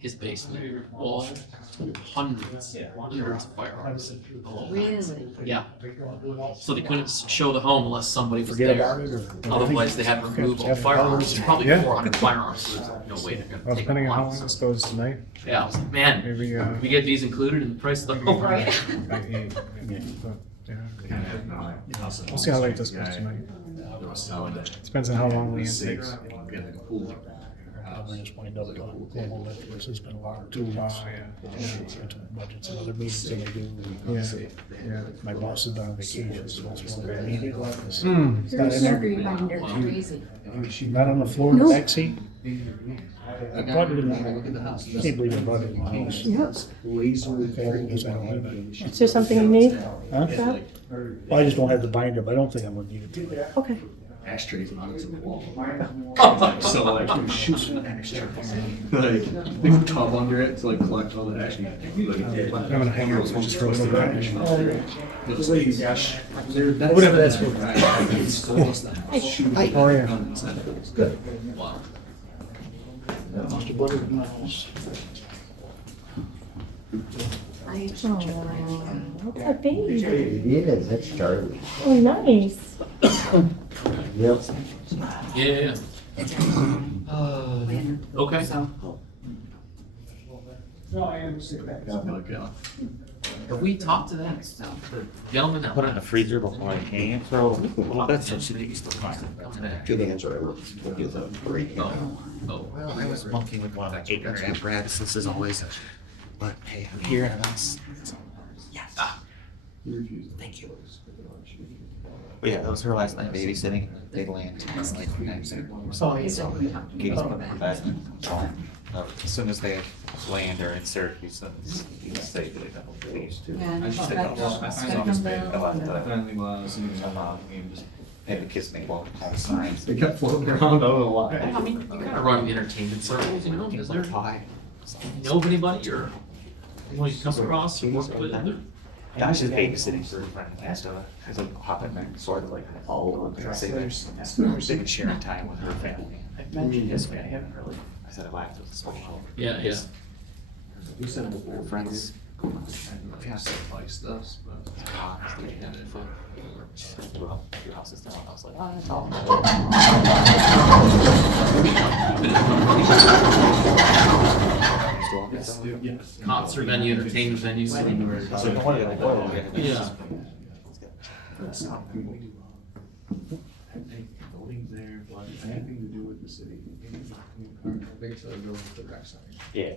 his basement, well, hundreds of firearms. Really? Yeah. So they couldn't show the home unless somebody was Forget there. about it, or Otherwise, they had to remove all the firearms. It's probably Yeah. 400 firearms, so there's no way they're well, gonna take depending them on how on. long this goes tonight, Yeah, I was like, man, maybe, we get these included in the price of the home. Right. but, yeah. We'll see how late this goes tonight. Depends on how long Leanne takes. Just pointed out global networks has been a lot too long. Budgets and other meetings that they do. Yeah. My boss has been on vacation, so it's one of their meetings. Hmm. Your surgery binder, crazy. Not on the floor in the back seat. I brought it in, I can't believe I brought it in my house. Okay, because I don't have it. Is there something you need? Huh? Rob? Well, I just don't have the binder, but I don't think I'm gonna need it. Okay. Ashtrays on the wall. So like shoots an ashtray. Like big tub under it to like collect all the ashes. I'm gonna hang out just for a little bit. Whatever that's for. Oh, yeah. Good. Wow. Mr. Butter in my house. Oh, what's that baby? It is, that's Charlie. Oh, nice. Yep. Yeah. Okay. Have we talked to that the gentleman that Put it in the freezer before I came for a little bit, so she used to find it. Good answer. Oh, Well, I was monkeying with one of my 800 apparatuses as always, but hey, I'm here and that's. Yes. Thank you. But yeah, that was her last night babysitting. They land like 9 seconds. Oh, he's Katie's put her back in. As soon as they land or in Syracuse, then you say they don't leave too. Yeah, I just said, that's- "Oh, my that's son's gonna always come been down. a lot of Finally, while I was in my mom just had to kiss me while all signs. They kept floating around, I don't know why. I mean, you kind of run entertainment circles, you know, is there, Pie. know of anybody or anyone you come across or work with? Or- Yeah, I was just babysitting for a friend last I was like hopping back sort of like all over. I say that they could share time with her family. I've mentioned his family. I haven't really. I said I laughed with the small. Yeah, yeah. You said it before. Friends. Yeah, sacrificed us, but. Well, your house is down. I was like, oh, that's all. Concert venue, entertainment venues. Yeah. Voting there, but anything to do with the city. Basically, go with the rec center. Yeah.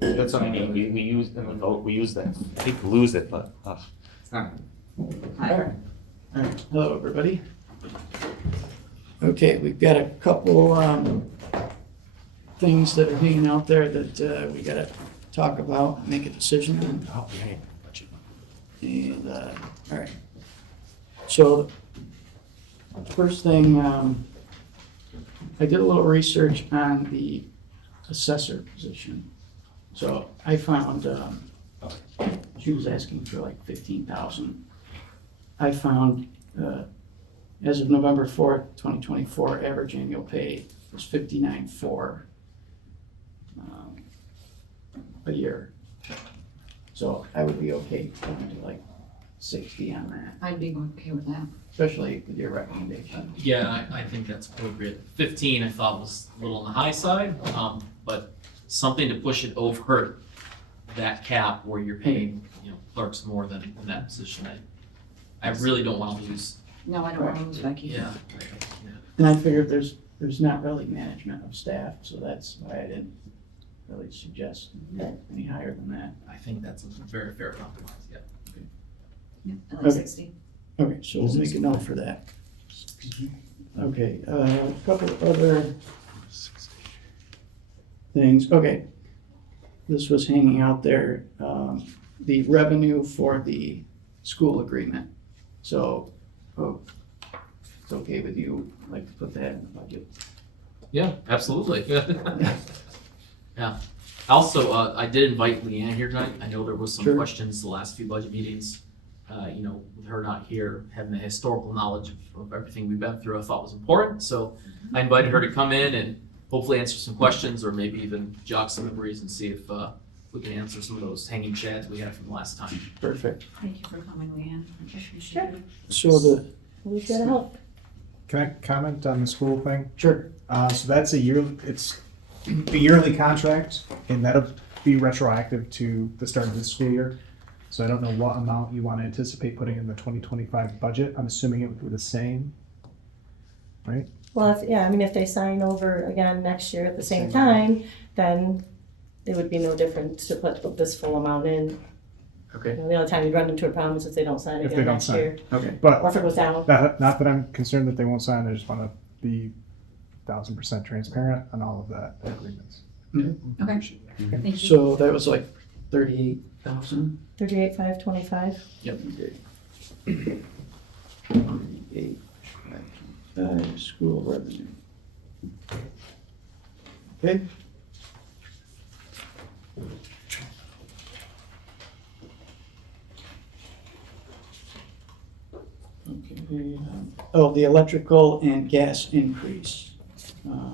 That's what I mean. We use them and vote. We use that. I hate to lose it, but. Alright, hello, everybody. Okay, we've got a couple, things that are hanging out there that, we gotta talk about, make a decision on. And, all right. So, first thing, I did a little research on the assessor position. So I found, she was asking for like 15,000. I found, as of November 4th, 2024, average annual pay was 59,400 a year. So I would be okay going to like 60 on that, I'd be okay with that. especially with your recommendation. Yeah, I think that's appropriate. 15 I thought was a little on the high side, but something to push it over that cap where you're paying, you know, clerks more than in that position. I really don't want to lose. No, I don't want to lose Becky. Yeah. And I figured there's not really management of staff, so that's why I didn't really suggest any higher than that. I think that's a very fair compromise, yeah. Yeah, I like Okay. 60. Okay, so we'll make a note for that. Okay, a couple of other things, okay. This was hanging out there, the revenue for the school agreement. So, it's okay with you, I'd like to put that in the budget. Yeah, absolutely. Yeah. Also, I did invite Leanne here tonight. I know there was some Sure. questions the last few budget meetings. You know, with her not here, having the historical knowledge of everything we've been through, I thought was important. So I invited her to come in and hopefully answer some questions or maybe even jog some memories and see if we can answer some of those hanging chads we had from last time. Perfect. Thank you for coming, Leanne. Sure. So We've got to help. Can I comment on the school thing? sure. So that's it's a yearly contract, and that'll be retroactive to the start of this school year. So I don't know what amount you want to anticipate putting in the 2025 budget. I'm assuming it would be the same, right? Well, if they sign over again next year at the same time, then it would be no different to put this full amount in. Okay. The only time you run into a problem is if they don't sign If they again don't next sign. year, Okay. or But if it goes down. not that I'm concerned that they won't sign. I just want to be 1000% transparent on all of that agreements. Okay, thank you. So that was like 38,000. 38,525. Yep. 38,525 school revenue. Okay. Okay. Oh, the electrical and gas increase. I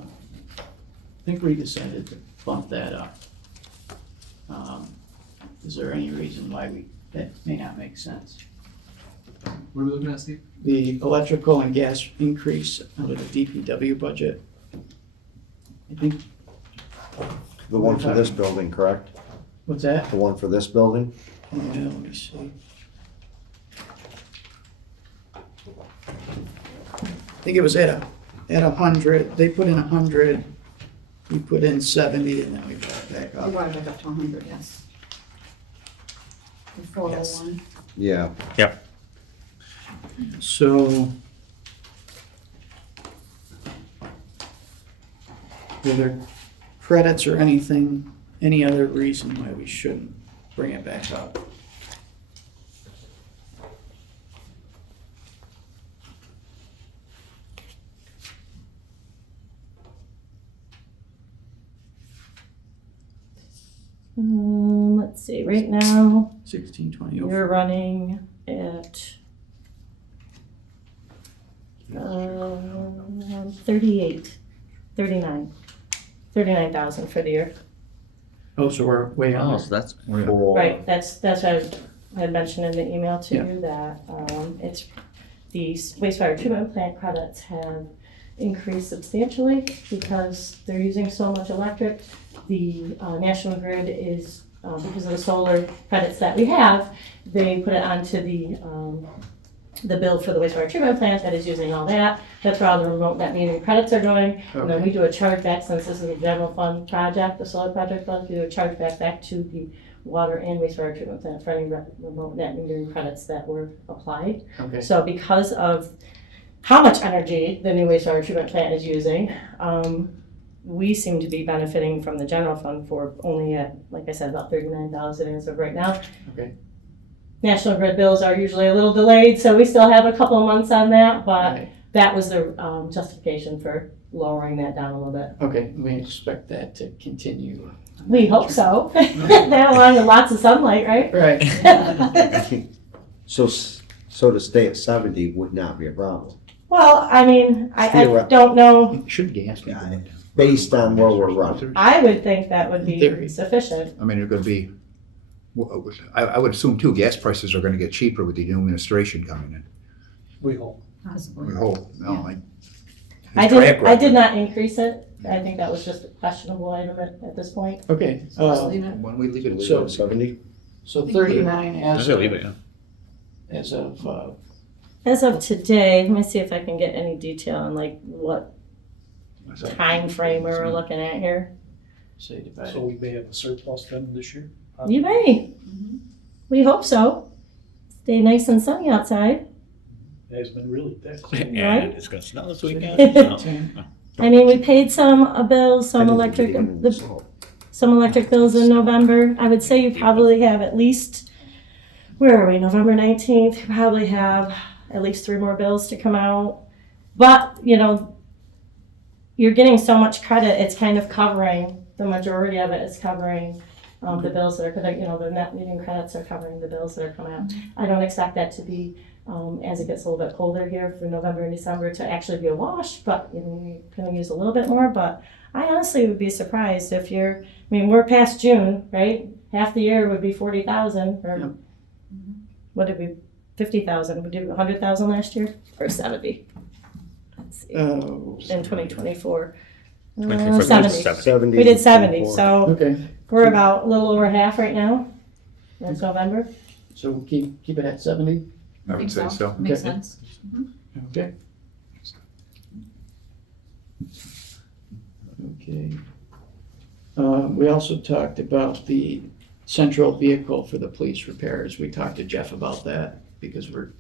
think we decided to bump that up. Is there any reason why that may not make sense? What are we looking at, Steve? The electrical and gas increase out of the DPW budget. I think, The one for this building, correct? what's that? The one for this building? Yeah, let me see. I think it was at 100, they put in 100, we put in 70, and then we brought it back You up. brought it back up to 100, yes. The 401. Yeah. So. Were there credits or anything, any other reason why we shouldn't bring it back up? Let's see, right now, 1620. you're running at 39,000 for the year. Oh, so we're way Oh, under. so that's For- Right, that's what I had mentioned in the email to you, that, it's, the wastewater treatment plant credits have increased substantially because they're using so much electric. The, National Grid is, because of the solar credits that we have, they put it onto the bill for the wastewater treatment plant that is using all that. That's where all the remote net metering credits are going. And then we do a chargeback, since this is a general fund project, the solar project fund, we do a chargeback back to the water and wastewater treatment plant for any remote net metering credits that were applied. Okay, So because of how much energy the new wastewater treatment plant is using, we seem to be benefiting from the general fund for only at, like I said, about 39,000 as of right now. Okay. National Grid bills are usually a little delayed, so we still have a couple of months on that, but right. that was the justification for lowering that down a little bit. Okay, we expect that to continue. We hope so. That along with lots of sunlight, right? Right. So to stay at 70 would not be a problem, Well, I mean, I Theoret- don't know. Should gas be going down? based on where we're running. I would think that would be Theory. sufficient. I mean, they're gonna be, I would assume too, gas prices are gonna get cheaper with the new administration coming in. We hope. Possibly. We hope, no, like. I his track I did record- not increase it. I think that was just a questionable item at this point. Okay, So let's leave it. When we leave it, So- 70? so 39 as I of, leave it, yeah. as of, As of today, let me see if I can get any detail on like what time frame we were looking at here. say divided. So we may have a surplus then this year? You may. Mhm. We hope so. Stay nice and sunny outside. It's been really thick. Right? It's gonna snow this weekend. No. I mean, we paid some bills, some electric, some electric bills in November. I would say you probably have at least, where are we, November 19th? You probably have at least 3 more bills to come out. But, you know, you're getting so much credit, it's kind of covering, the majority of it is covering the bills that are, you know, the net metering credits are covering the bills that are coming out. I don't expect that to be as it gets a little bit colder here for November and December to actually be a wash, but you know, you're gonna use a little bit more, but I honestly would be surprised if I mean, we're past June, right? Half the year would be 40,000 or Yep. would it be 50,000? We did 100,000 last year or 70? Let's see, Oh, in 2024. 2024, 70. 70. We did 70, so okay, we're about a little over half right now. That's November. so we'll keep it at 70, I would say so. Makes Okay. sense. okay? Okay. We also talked about the central vehicle for the police repairs. We talked to Jeff about that because we're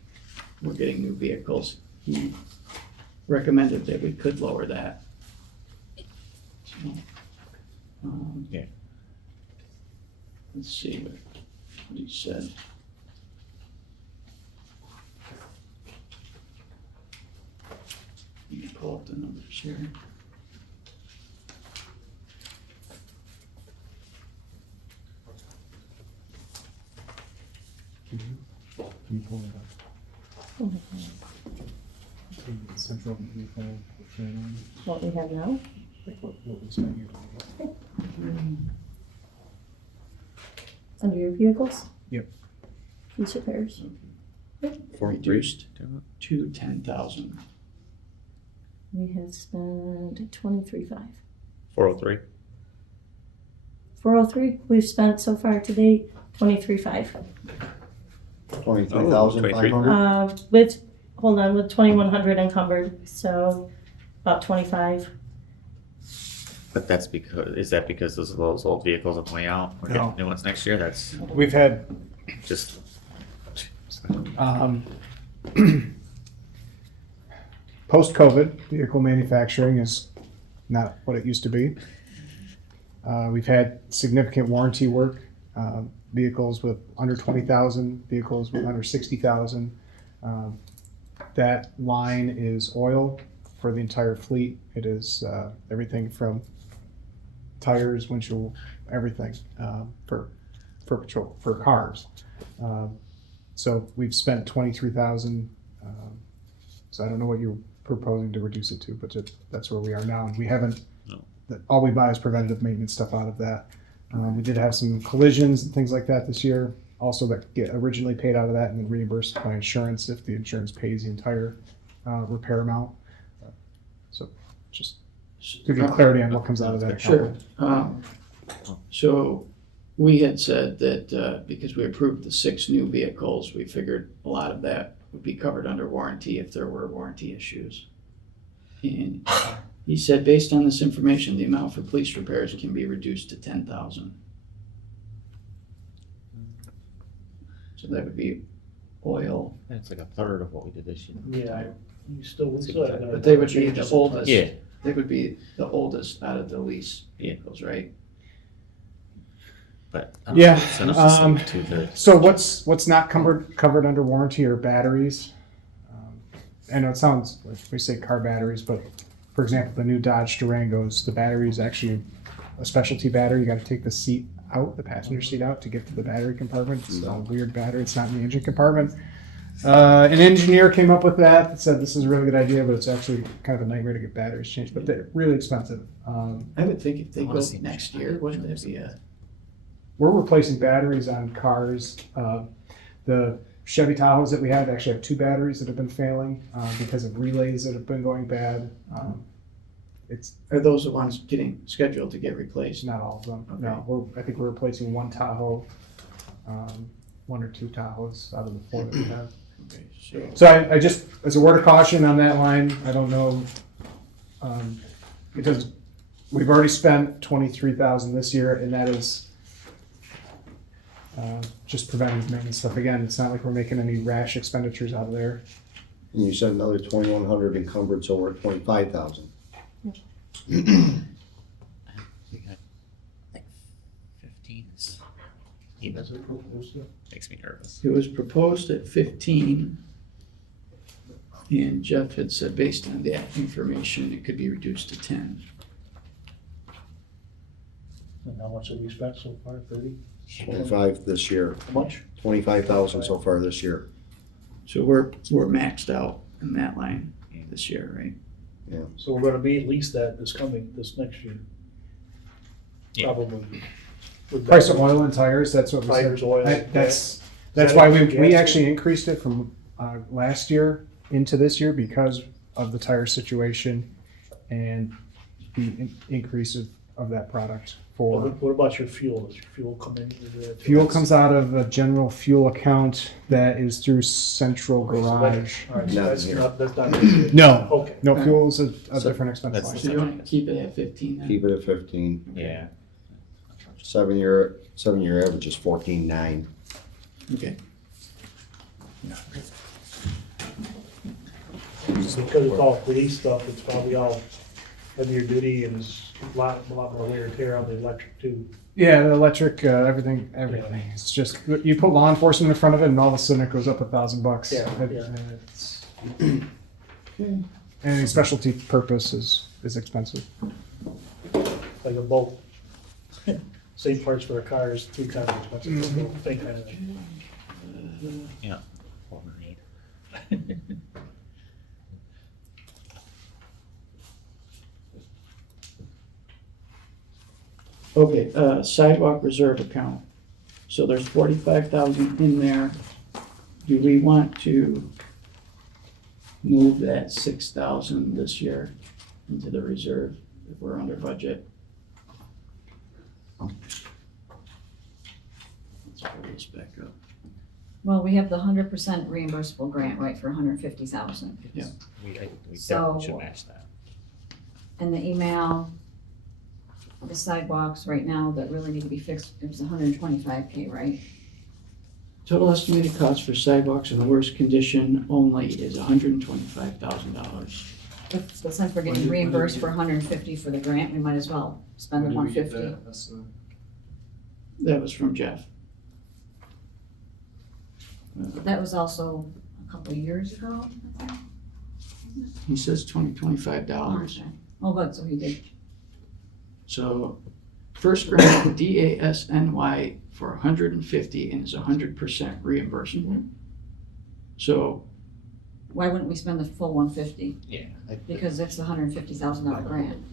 getting new vehicles. He recommended that we could lower that. So, Yeah. Let's see what he said. Let me pull up the numbers here. Can you pull it up? Central vehicle training, What we have now. like what we spent here. Under your vehicles? Yep. Police repairs. Reduced to 10,000. We have spent 23.5. 403. 403, we've spent so far to date 23.5. 23,500? With, hold on, with 2,100 encumbered, so about 25. But that's is that because those old vehicles are going out? We're getting No. new ones next year? That's We've had, just, post-COVID, vehicle manufacturing is not what it used to be. We've had significant warranty work, vehicles with under 20,000, vehicles with under 60,000. That line is oil for the entire fleet. It is everything from tires, windshield, everything for patrol, for cars. So we've spent 23,000. So I don't know what you're proposing to reduce it to, but that's where we are now. And we haven't, all we buy is preventative maintenance stuff out of that. We did have some collisions and things like that this year, also that get originally paid out of that and then reimbursed by insurance if the insurance pays the entire repair amount. So just to give clarity on what comes out of that. Sure. So we had said that because we approved the 6 new vehicles, we figured a lot of that would be covered under warranty if there were warranty issues. And he said, based on this information, the amount for police repairs can be reduced to 10,000. So that would be oil, it's like a third of what we did this year. Yeah, we still have. but they would be the oldest. Yeah. They would be the oldest out of the lease vehicles, right? But Yeah, it's enough to save 2/3. So what's not covered under warranty are batteries. I know it sounds like we say car batteries, but for example, the new Dodge Durangos, the battery is actually a specialty battery. You got to take the seat out, the passenger seat out, to get to the battery compartment. It's a weird battery. It's not in the engine compartment. An engineer came up with that. Said this is a really good idea, but it's actually kind of a nightmare to get batteries changed. But they're really expensive. I would think if they go next year, wouldn't it be We're replacing batteries on cars. The Chevy Tahoes that we have actually have 2 batteries that have been failing because of relays that have been going bad. are those the ones getting scheduled to get replaced? Not all of them. Okay. No, I think we're replacing 1 Tahoe, 1 or 2 Tahoes out of the 4 that we have. Okay, so So I just, as a word of caution on that line, I don't know, because we've already spent 23,000 this year, and that is just preventative maintenance stuff. Again, it's not like we're making any rash expenditures out of there. And you said another 2,100 encumbered, so we're at 25,000. We got like 15 is even. Makes me nervous. it was proposed at 15. And Jeff had said, based on that information, it could be reduced to 10. And how much have we spent so far, 30? 25 this year, How much? 25,000 so far this year. So we're maxed out in that line this year, right? So we're gonna be at least that this next year. Yeah. Probably. With Price of that- oil and tires, that's what we said. Tires, oil, That's that why we include gas? actually increased it from last year into this year because of the tire situation and the increase of that product for. What about your fuel? Does your fuel come in? Fuel comes out of a general fuel account that is through Central Okay, so that- Garage. All right, so Not that's here. not. No, Okay. no, fuel's a So different expense that's line. So you want to keep it at 15 then? Keep it at 15. Yeah. 7-year average is 14.9. Okay. Because it's all police stuff, it's probably all heavier duty and it's a lot more wear and tear on the electric too. Yeah, the electric, everything. It's just, you put law enforcement in front of it and all of a sudden it goes up $1,000. Yeah, yeah. It's- Any specialty purpose is expensive. Like a boat. Same parts for a car is 3 times as expensive, same kind of thing. Okay, sidewalk reserve account. So there's 45,000 in there. Do we want to move that 6,000 this year into the reserve if we're under budget? Let's pull this back up. Well, we have the 100% reimbursable grant, right, for 150,000. Yeah. We So- definitely should match that. And the email, the sidewalks right now that really need to be fixed, it was 125K, right? Total estimated cost for sidewalks in the worst condition only is $125,000. But since we're getting reimbursed for 150 for the grant, we might as well spend the 150. That was from Jeff. That was also a couple of years ago, I think. He says $25. Okay. Oh, good, so he did. So first grant, DASNY for 150 and is 100% reimbursable. So Why wouldn't we spend the full 150? Yeah. Because it's a $150,000 grant.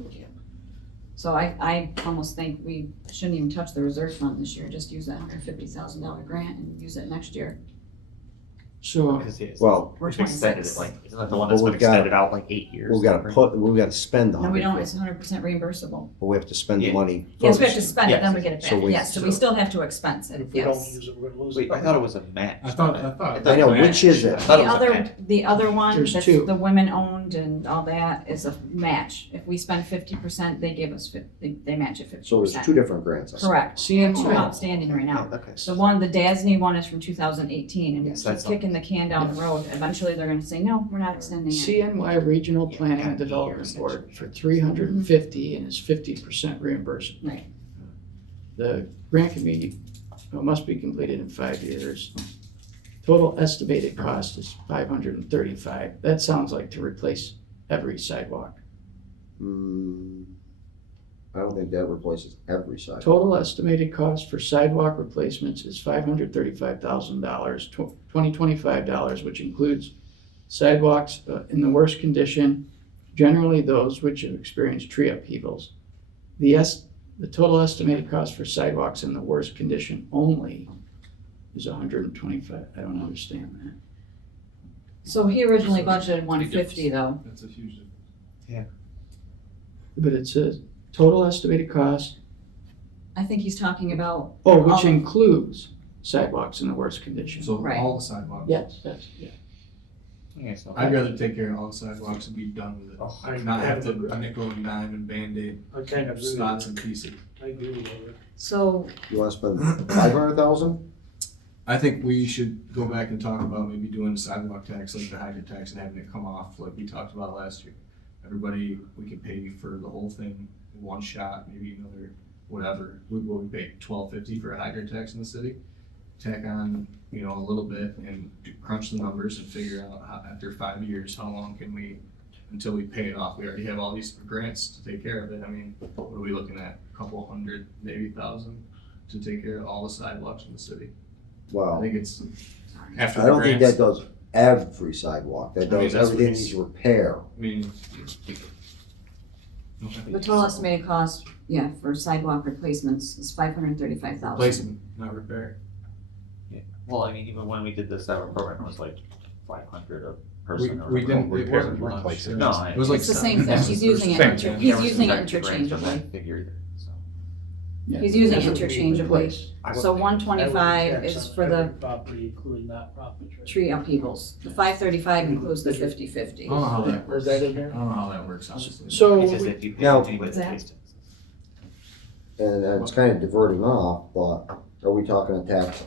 So I almost think we shouldn't even touch the reserve fund this year, just use that $150,000 grant and use it next year. So Because it's, Well, We're we've extended it 26. like, isn't that the one that's Well, been we've got- extended out like 8 years? we've got to spend the No, we don't, 150, it's 100% reimbursable. but we have to spend the Yeah. money Yes, we have first. to spend it, then we get it So back, we- yes, so we still have to expense it, If we don't yes. use it, we're gonna lose Wait, it. I thought it was a match. I thought- I know, match. which is it? I thought The it was a match. the other one, There's that's two. the women owned and all that is a match. If we spend 50%, they give us they match it 50%. So there's 2 different grants. Correct, we have 2 outstanding right now. Okay. The one, the DASNY one is from 2018, and we Yes, keep that's kicking the can down the road. Eventually, they're gonna say, no, we're not extending it. CNY Regional Planning and Development Board for 350 and is 50% reimbursable. Right. The grant must be completed in 5 years. Total estimated cost is $535. That sounds like to replace every sidewalk. I don't think that replaces every side. Total estimated cost for sidewalk replacements is $535,000, $2025, which includes sidewalks in the worst condition, generally those which have experienced tree upheavals. The total estimated cost for sidewalks in the worst condition only is $125. I don't understand that. So he originally budgeted 150 though. That's a huge difference. But it says total estimated cost, I think he's talking about. which all- includes sidewalks in the worst condition. So Right. all the sidewalks. Yes, yeah. Yeah, so I'd rather take care of all the sidewalks and be done with it. I Not have have to nickel and dime and Band-Aid I kind of agree spots with and pieces. you. I agree with you. So, You want to spend 500,000? I think we should go back and talk about maybe doing a sidewalk tax like the hydrant tax and having it come off like we talked about last year. Everybody, we could pay for the whole thing in one shot, maybe another, whatever. We pay $12.50 for a hydrant tax in the city. Tack on, a little bit and crunch the numbers and figure out after 5 years, how long can we, until we pay it off. We already have all these grants to take care of it. I mean, what are we looking at? A couple hundred, maybe thousand to take care of all the sidewalks in the city. I Well, think it's after I the don't think that grants. does every sidewalk, that I mean, does that's what everything he's- needs repair. I mean. The total estimated cost, yeah, for sidewalk replacements is $535,000. Replacement, not repair. Well, I mean, even when we did this, that program was like 500 a We, person. or we didn't, it repair wasn't and much. replace it. No, It was like. It's the same thing, he's using it, Same inter- thing. he's using it interchangeably. Figure, so. Yeah, He's using that's what we interchangeably. replace. So 125 is for the Property, including not profit. tree upheavals. The 535 includes the 50/50. I don't know how that Was works. that I in there? don't know how that works, honestly. So, It's just if you pay Now- anyway, What's that? it's- And it's kind of diverting off, but are we talking a tax,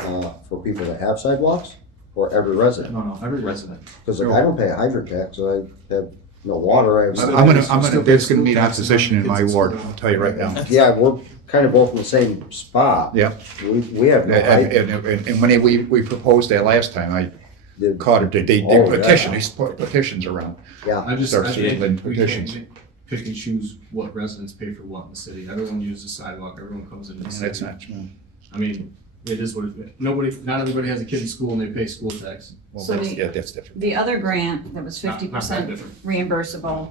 for people that have sidewalks? Or every resident? No, every resident. Cause like, I don't pay a hydrant tax, so I have no water, I have. there's gonna be an opposition in my ward, I'll tell you right now. Yeah, we're kind of both in the same spot. Yeah. We have no hydrant. And when we proposed that last time, I The- caught it, they Oh, yeah. petition, they put petitions around. Yeah, I just, Start I think circulating we can't petitions. pick and choose what residents pay for what in the city. Everyone uses the sidewalk, everyone comes into the That's city. not, I mean, it is what it, not everybody has a kid in school and they pay school tax. well, So that's, the- yeah, that's different. The other grant that was Not that 50% different. reimbursable,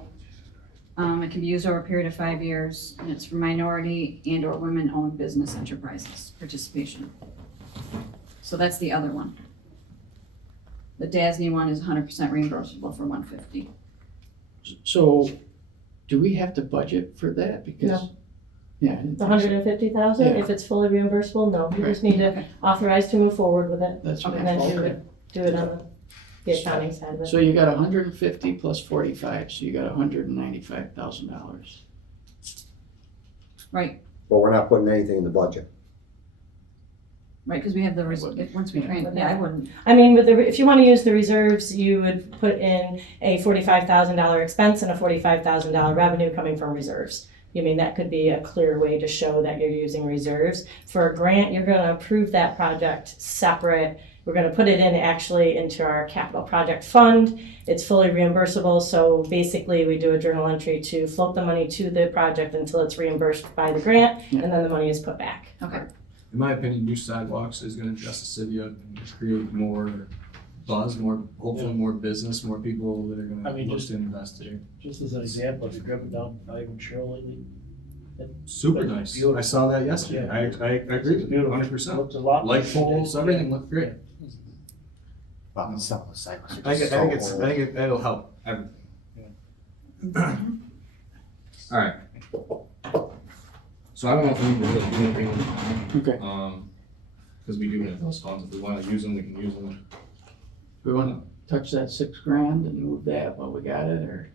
it can be used over a period of 5 years, and it's for minority and or women-owned business enterprises participation. So that's the other one. The DASNY one is 100% reimbursable for 150. so, do we have to budget for that? Because, No. yeah. I didn't The think so. 150,000, Yeah. if it's fully reimbursable, no, you just need to Okay. authorize to move forward with it. That's Okay. And then do okay. it, do it on the accounting side of it. So you got 150 plus 45, so you got $195,000. Right, but we're not putting anything in the budget. right, because we have the, once we train, yeah, I wouldn't, I mean, with the, if you wanna use the reserves, you would put in a $45,000 expense and a $45,000 revenue coming from reserves. I mean, that could be a clear way to show that you're using reserves. For a grant, you're gonna approve that project separate. We're gonna put it in actually into our capital project fund. It's fully reimbursable, so basically we do a journal entry to float the money to the project until it's reimbursed by the grant, and then the money is put back. okay. In my opinion, new sidewalks is gonna dress the city up and create more buzz, hopefully more business, more people that are I gonna mean, look just- to invest here. Just as an example, if you've driven down Ivan Cheryl lately, Super nice. Beautiful. I saw that yesterday. I agree with you 100%. looks a lot. Light poles, everything looked great. Well, some of the sidewalks are I just think so it'll help everything. All right. So I don't know if we need to really do anything, Okay. cause we do have those funds. If we wanna use them, we can use them. We want to touch that $6,000 and move that while we got it, or?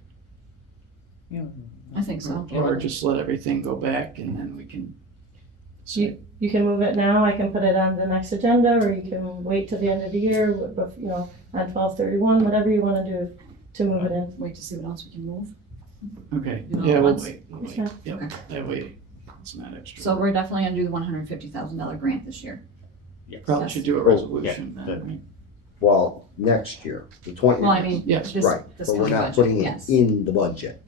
I think so. Or just let everything go back and then we can. You can move it now, I can put it on the next agenda, or you can wait till the end of the year, but, you know, on 12/31, whatever you wanna do to move it in. Wait to see what else we can move. Okay, You know, yeah, we'll let's- wait, Okay. Yep, Okay. that way it's not extra. So we're definitely gonna do the $150,000 grant this year. Probably should do a resolution then, right? Well, next year, the 20. Well, I mean, Yes. this, Right, this but we're county not budget, putting it yes. in the budget.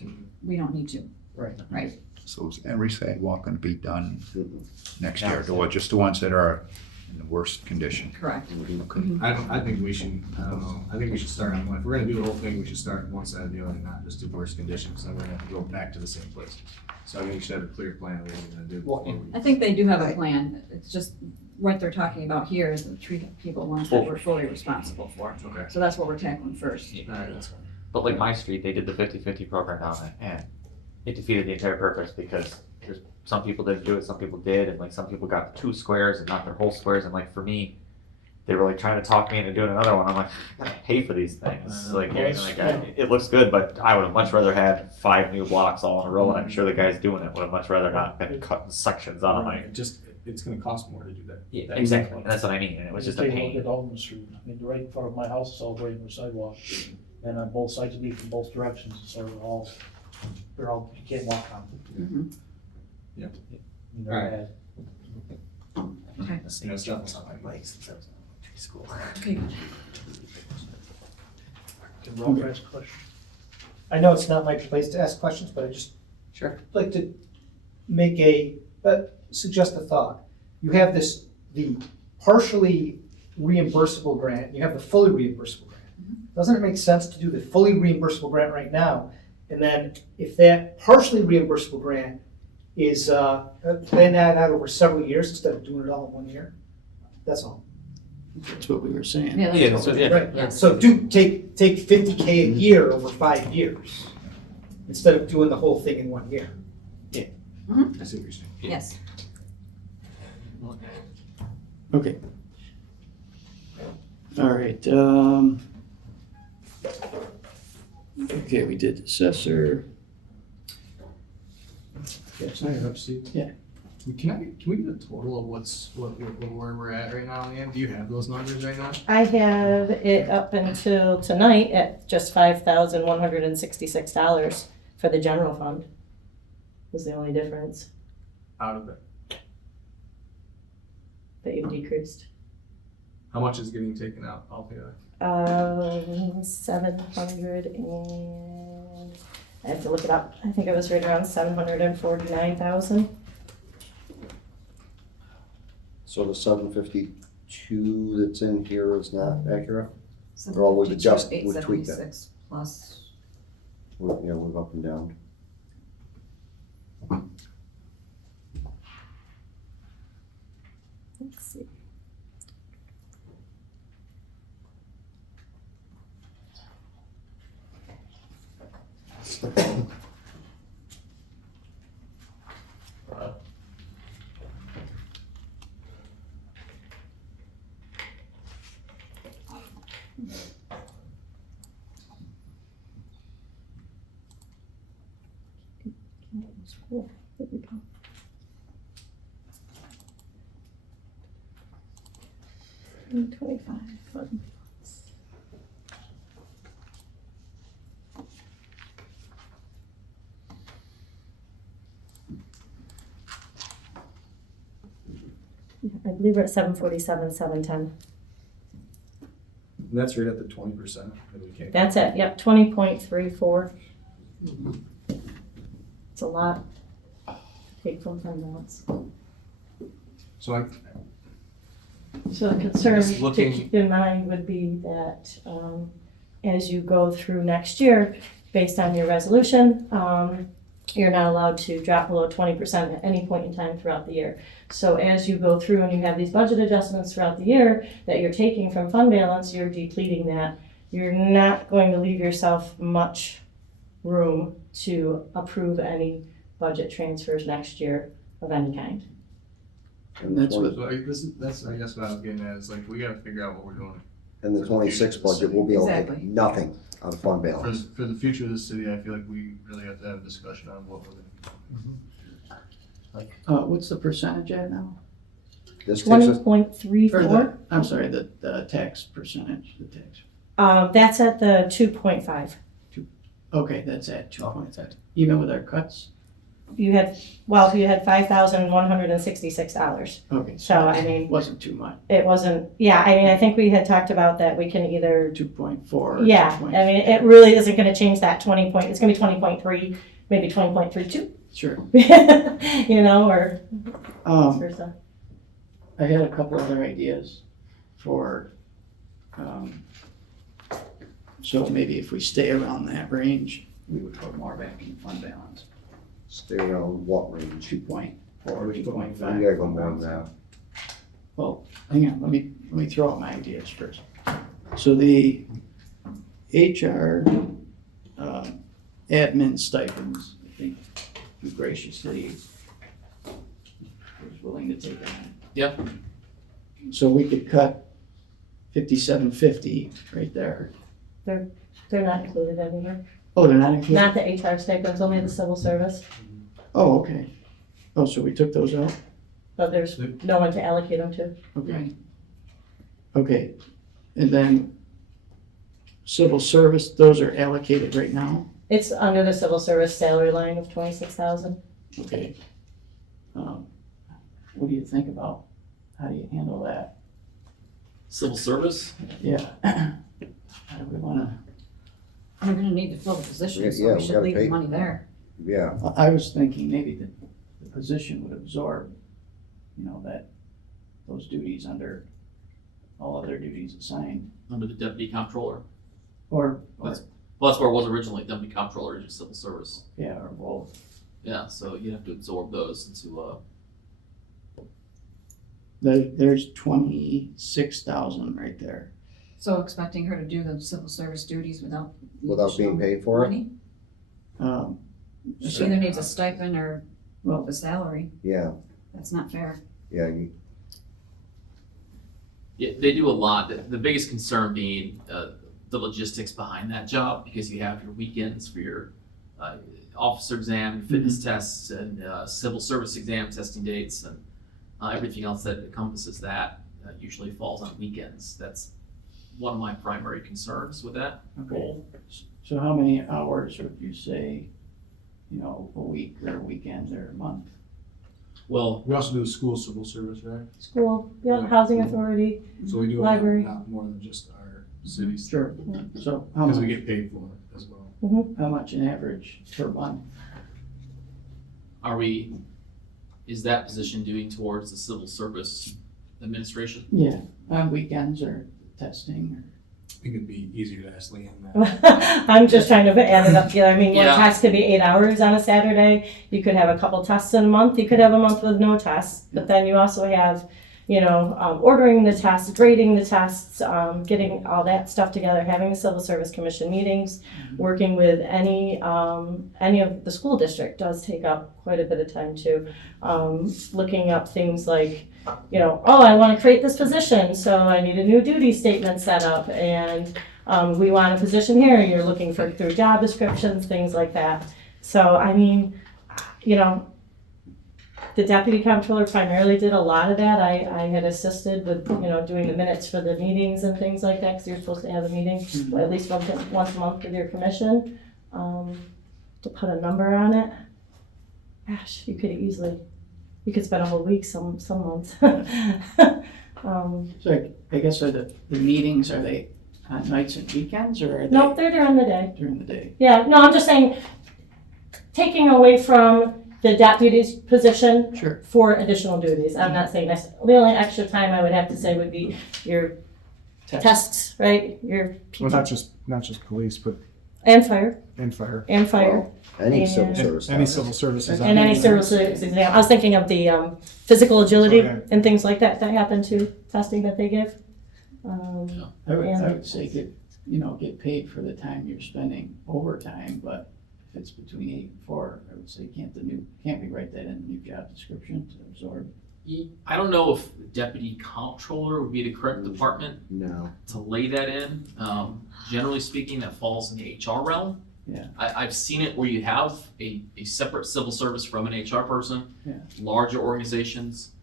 We don't need to, Right. right? So is every sidewalk gonna be done Mhm. next year, or just the ones that are in the worst condition? Correct. I think we should, I don't know, I think we should start on one. If we're gonna do the whole thing, we should start on one side of the other and not just do worst conditions. Then we're gonna have to go back to the same place. So I think we should have a clear plan of what we're gonna do. before we- I think they do have a plan. It's just what they're talking about here is the tree people ones that we're fully responsible for. Okay. So that's what we're tackling first. All right, that's fine. But like my street, they did the 50/50 program down there, and it defeated the entire purpose because there's some people didn't do it, some people did, and like some people got 2 squares and not their whole squares, and like for me, they were like trying to talk me into doing another one. I'm like, I gotta pay for these things. Like, it looks good, but I would have much rather had 5 new blocks all in a row, and I'm sure the guys doing it would have much rather not been cutting sections out of my. It's gonna cost more to do that. Yeah, exactly. And that's what I mean, and it was just a Take a look pain. at Alden Street, I mean, right in front of my house is all right in the sidewalk, and on both sides of me from both directions, so they're all, you can't walk on them. Mhm. Yeah. And they're Alright. bad. Okay. The same Yeah, stuff. stuff on my bikes since I was in elementary school. Okay, good. Can Rob ask a question? I know it's not my place to ask questions, but I just Sure. like to make suggest a thought. You have the partially reimbursable grant, you have the fully reimbursable grant. Doesn't it make sense to do the fully reimbursable grant right now? And then if that partially reimbursable grant is, plan that out over several years instead of doing it all in 1 year? That's all. That's what we were saying. Yeah, Yeah, that's so, what- yeah. Right, so take 50K a year over 5 years, instead of doing the whole thing in 1 year. I see what you're saying. Yes. Okay. All right, okay, we did assessor. Can I interrupt, Steve? Yeah. Can we get a total of where we're at right now, Leanne? Do you have those numbers right now? I have it up until tonight at just $5,166 for the general fund. Was the only difference Out of it. that you've decreased. How much is getting taken out altogether? 700 and, I have to look it up. I think it was right around 749,000. So the 752 that's in here is not accurate? Or we've adjusted, we've tweaked that. 876 plus. Yeah, we've up and down. Let's see. Cool. There we go. $25 fund. I believe we're at 747, 710. And that's right at the 20% that we came. That's it, yep, 20.34. It's a lot. Take from fund balance. So I, So the concern Just to looking- keep in mind would be that, as you go through next year, based on your resolution, you're not allowed to drop below 20% at any point in time throughout the year. So as you go through and you have these budget adjustments throughout the year that you're taking from fund balance, you're depleting that. You're not going to leave yourself much room to approve any budget transfers next year of any kind. And that's what, that's I guess what I was getting at, is like, we gotta figure out what we're doing. In the 26 budget, we'll be able to Exactly. get nothing on fund For, balance. for the future of this city, I feel like we really have to have a discussion on what we're gonna do. what's the percentage at now? This takes us, Or 20.34. the, I'm sorry, the tax percentage, the tax. That's at the 2.5. Okay, that's at 2.5. Even with our cuts? You had $5,166. Okay. So, I mean, Wasn't too much, it wasn't, yeah, I mean, I think we had talked about that we can either, 2.4. yeah, I mean, it really isn't gonna change that 20 point, it's gonna be 20.3, maybe 20.32, Sure. you know, or vice versa. I had a couple other ideas for, so maybe if we stay around that range, we would put more back in fund balance. stay around what range? 2.4, We 2.5. gotta go more than that. Well, hang on, let me throw out my ideas first. So the HR, admin stipends, I think you graciously was willing to take on. Yep. So we could cut 5750 right there. They're not included anymore, Oh, they're not included? not the HR stipends, only the civil service, Oh, okay. Oh, so we took those out? but there's no one to allocate them to. Okay. Okay, and then civil service, those are allocated right now? It's under the civil service salary line of 26,000. Okay. What do you think about, how do you handle that? Civil service? Yeah. How do we wanna, We're gonna need to fill the position, Yeah, so we we should gotta leave pay. the money there. Yeah, I was thinking maybe the position would absorb, those duties under all other duties assigned. Under the deputy comptroller. Or, That's where it was originally, deputy comptroller and civil service. yeah, or both. Yeah, so you have to absorb those into, There's 26,000 right there. So expecting her to do the civil service duties without. the Without being additional paid for it? money? Um, She either needs a stipend or, well, a salary. Yeah, That's not fair. yeah, yeah, they do a lot. The biggest concern being, the logistics behind that job, because you have your weekends for your, officer exam, fitness tests, and, civil service exam testing dates, and, everything else that encompasses that, usually falls on weekends. That's one of my primary concerns with that. Okay, so how many hours would you say, you know, a week or a weekend or a month? Well, We also do school civil service, right? School, yeah, Yeah. housing authority, So we do Library. not more than just our cities, Sure. So how because we much, get paid for it as well. how much in average per month? is that position doing towards the civil service administration? Yeah, on weekends or testing I think it'd be easier to ask Leanne that. I'm just trying to add it up together. I mean, one Yeah. test could be 8 hours on a Saturday. You could have a couple tests in a month. You could have a month with no tests. But then you also have, you know, ordering the tests, grading the tests, getting all that stuff together, having the Civil Service Commission meetings, working with any of the school district does take up quite a bit of time too. Looking up things like, you know, oh, I want to create this position, so I need a new duty statement set up, and we want a position here. You're looking for through job descriptions, things like that. So, I mean, you know, the deputy comptroller primarily did a lot of that. I had assisted with, you know, doing the minutes for the meetings and things like that, because you're supposed to have a meeting at least once a month with your commission. To put a number on it, gosh, you could spend a whole week some months. So I guess are the meetings, are they on nights and weekends or are they Nope, they're during the day. during the day? Yeah, no, I'm just saying, taking away from the deputy's position Sure. for additional duties. I'm not saying that's, the only extra time I would have to say would be your tests, right? Your Well, not just police, but and fire, and fire. and fire, any civil And- service. Any does. civil services. and any service exam. I was thinking of the physical agility Okay. and things like that happen too, testing that they give. I would say get paid for the time you're spending overtime, but if it's between 8 and 4, I would say can't we write that in the new job description to absorb? I don't know if deputy comptroller would be the correct department No. to lay that in. Generally speaking, that falls in the HR realm. Yeah. I've seen it where you have a separate civil service from an HR person. Yeah. Larger organizations,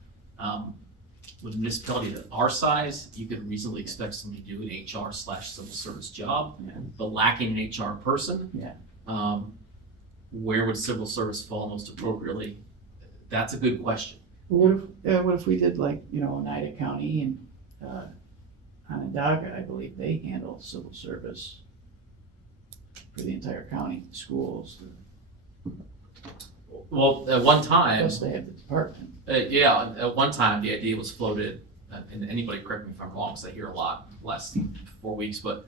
with a municipality that our size, you could reasonably expect somebody to do an HR/civil service job, Yeah. but lacking an HR person. Yeah. Where would civil service fall most appropriately? That's a good question. What if we did like, Oneida County and Onondaga, I believe they handle civil service for the entire county, schools, Well, at one time, plus they have the department. at one time, the idea was floated, and anybody correct me if I'm wrong, because I hear a lot the last 4 weeks, but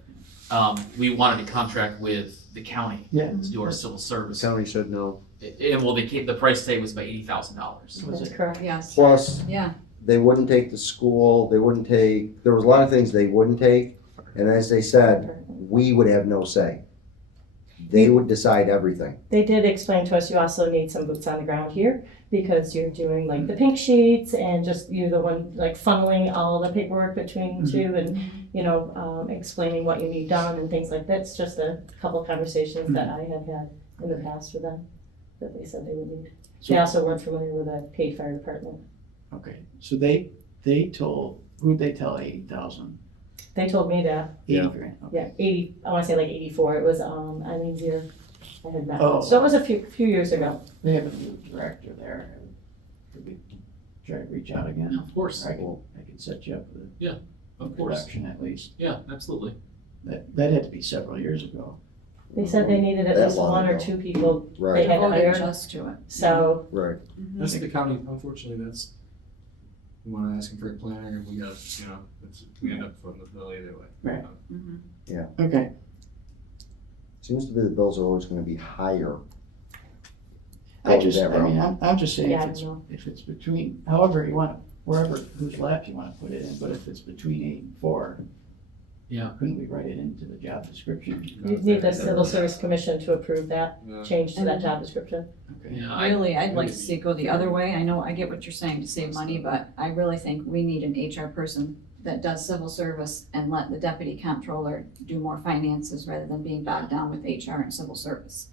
we wanted to contract with the county Yeah. to do our civil The service. county said no. And well, the price tag was about $80,000. Was That's it? correct. Yes, Plus, yeah. they wouldn't take the school, there was a lot of things they wouldn't take, and as they said, we would have no say. They would decide everything. They did explain to us you also need some boots on the ground here because you're doing like the pink sheets and just you're the one like funneling all the paperwork between the two and explaining what you need done and things like that. It's just a couple conversations that I have had in the past with them that they said they would need. So- They also weren't familiar with a paid fire department. Okay, so who'd they tell 80,000? They told me that, 80 grand, okay. yeah, 80, I want to say like 84. It was, I mean, dear, I had met. Oh. So it was a few years ago. They have a new director there. Could we try to reach out again? Yeah, of course, I can set you up with a of course. introduction at least. Yeah, absolutely. That had to be several years ago. They said they needed at That least long one or ago. two people they Right, had Devoted hired. just to it. So right. That's the county, unfortunately, we wanna ask him for a planner, we got, we end up footing the bill either way. Right. Mhm. Yeah. Okay, Seems to be the bills are always gonna be higher. I Going just, that I mean, route. I'm just saying, Yeah, I if it's, know. if it's between, however you want, wherever, whose lap you wanna put it in, but if it's between 8 and 4, Yeah. couldn't we write it into the job description? You need the Civil Service Commission to approve that Yeah. change to that job description. Okay. Yeah, I, Really, I'd like to see it go the other way. I know, I get what you're saying to save money, but I really think we need an HR person that does civil service and let the deputy comptroller do more finances rather than being bogged down with HR and civil service.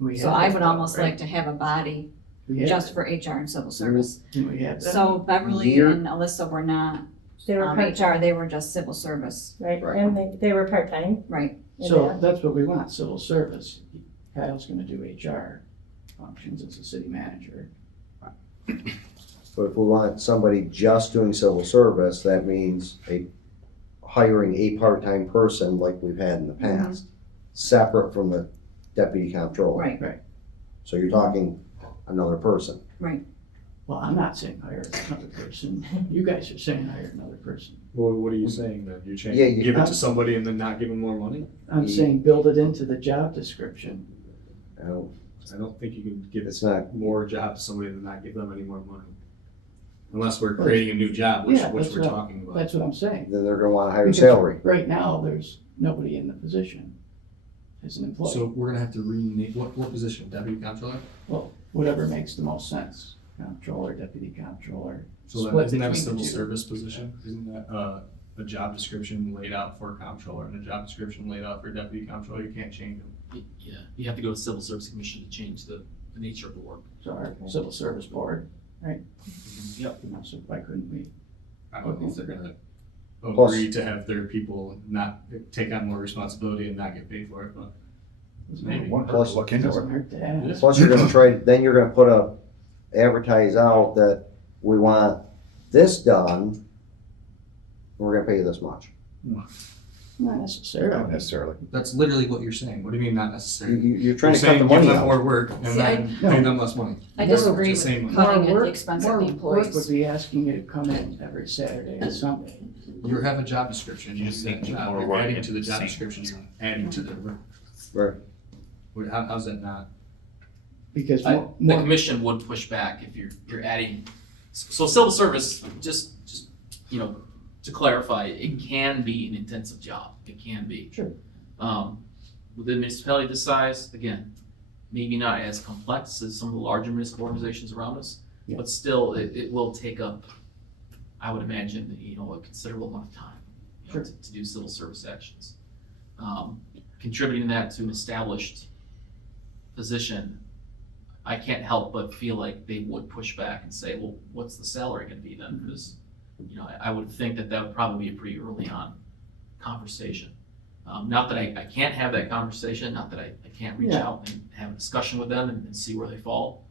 We So have I that, would almost right? like to have a body We have just it. for HR and civil service. Can we have that? So Beverly Year- and Alyssa were not They were HR, part-time, they were just civil service, right? Right. And they were part-time. right? in So that. that's what we want, civil service. Kyle's gonna do HR functions as a city manager. But if we want somebody just doing civil service, that means hiring a part-time person like we've had in the past, separate from the deputy comptroller. Right, So you're talking another person. Well, I'm not saying hire another person. You guys are saying hire another person. Well, what are you saying then? You're saying Yeah, you- give it to somebody and then not give them more money? I'm saying build it into the job description. I don't- I don't think you can give It's not, more job to somebody and not give them any more money. Unless we're creating a new job, which Yeah, that's we're what- talking about. That's what I'm saying. then they're gonna want a higher Because salary. Right now, there's nobody in the position as an employee. So we're gonna have to rename, what position, deputy comptroller? Well, whatever makes the most sense. Comptroller, deputy comptroller. So then Split isn't that a between the civil two. service position? Isn't that, a job description laid out for a comptroller and a job description laid out for a deputy comptroller? You can't change them. yeah, you have to go to Civil Service Commission to change the nature of the work. So our civil service board, Yep. you know, so why couldn't we? I don't know if they're gonna Plus- agree to have their people not take on more responsibility and not get paid for it, but maybe. One Plus- person look into Doesn't it. hurt to ask. Plus you're gonna try, then you're gonna advertise out that we want this done, we're gonna pay you this much. Not Not necessarily. necessarily. That's literally what you're saying. What do you mean not You, necessarily? you're trying You're to cut the saying give money them out. more work and See, then pay them less money. I No, disagree it's the same with one. cutting at More the work- expense of more the Work would employees. be asking you to come in every Saturday and Sunday. You have a job description, you just need a job, More you're work adding and to the job same description, you're adding to the work. Right. How's that not? Because I- more, The more, commission would push back if you're adding, so civil service, just, you know, to clarify, it can be an intensive job, it can be. Sure. With a municipality this size, again, maybe not as complex as some of the larger municipal organizations around us, Yeah. but still, it will take up, I would imagine, you know, a considerable amount of time, you know, Sure. to do civil service actions. Contributing that to an established position, I can't help but feel like they would push back and say, well, what's the salary gonna be then? Because, you know, I would think that that would probably be a pretty early on conversation. Not that I can't have that conversation, not that I can't reach Yeah. out and have a discussion with them and see where they fall.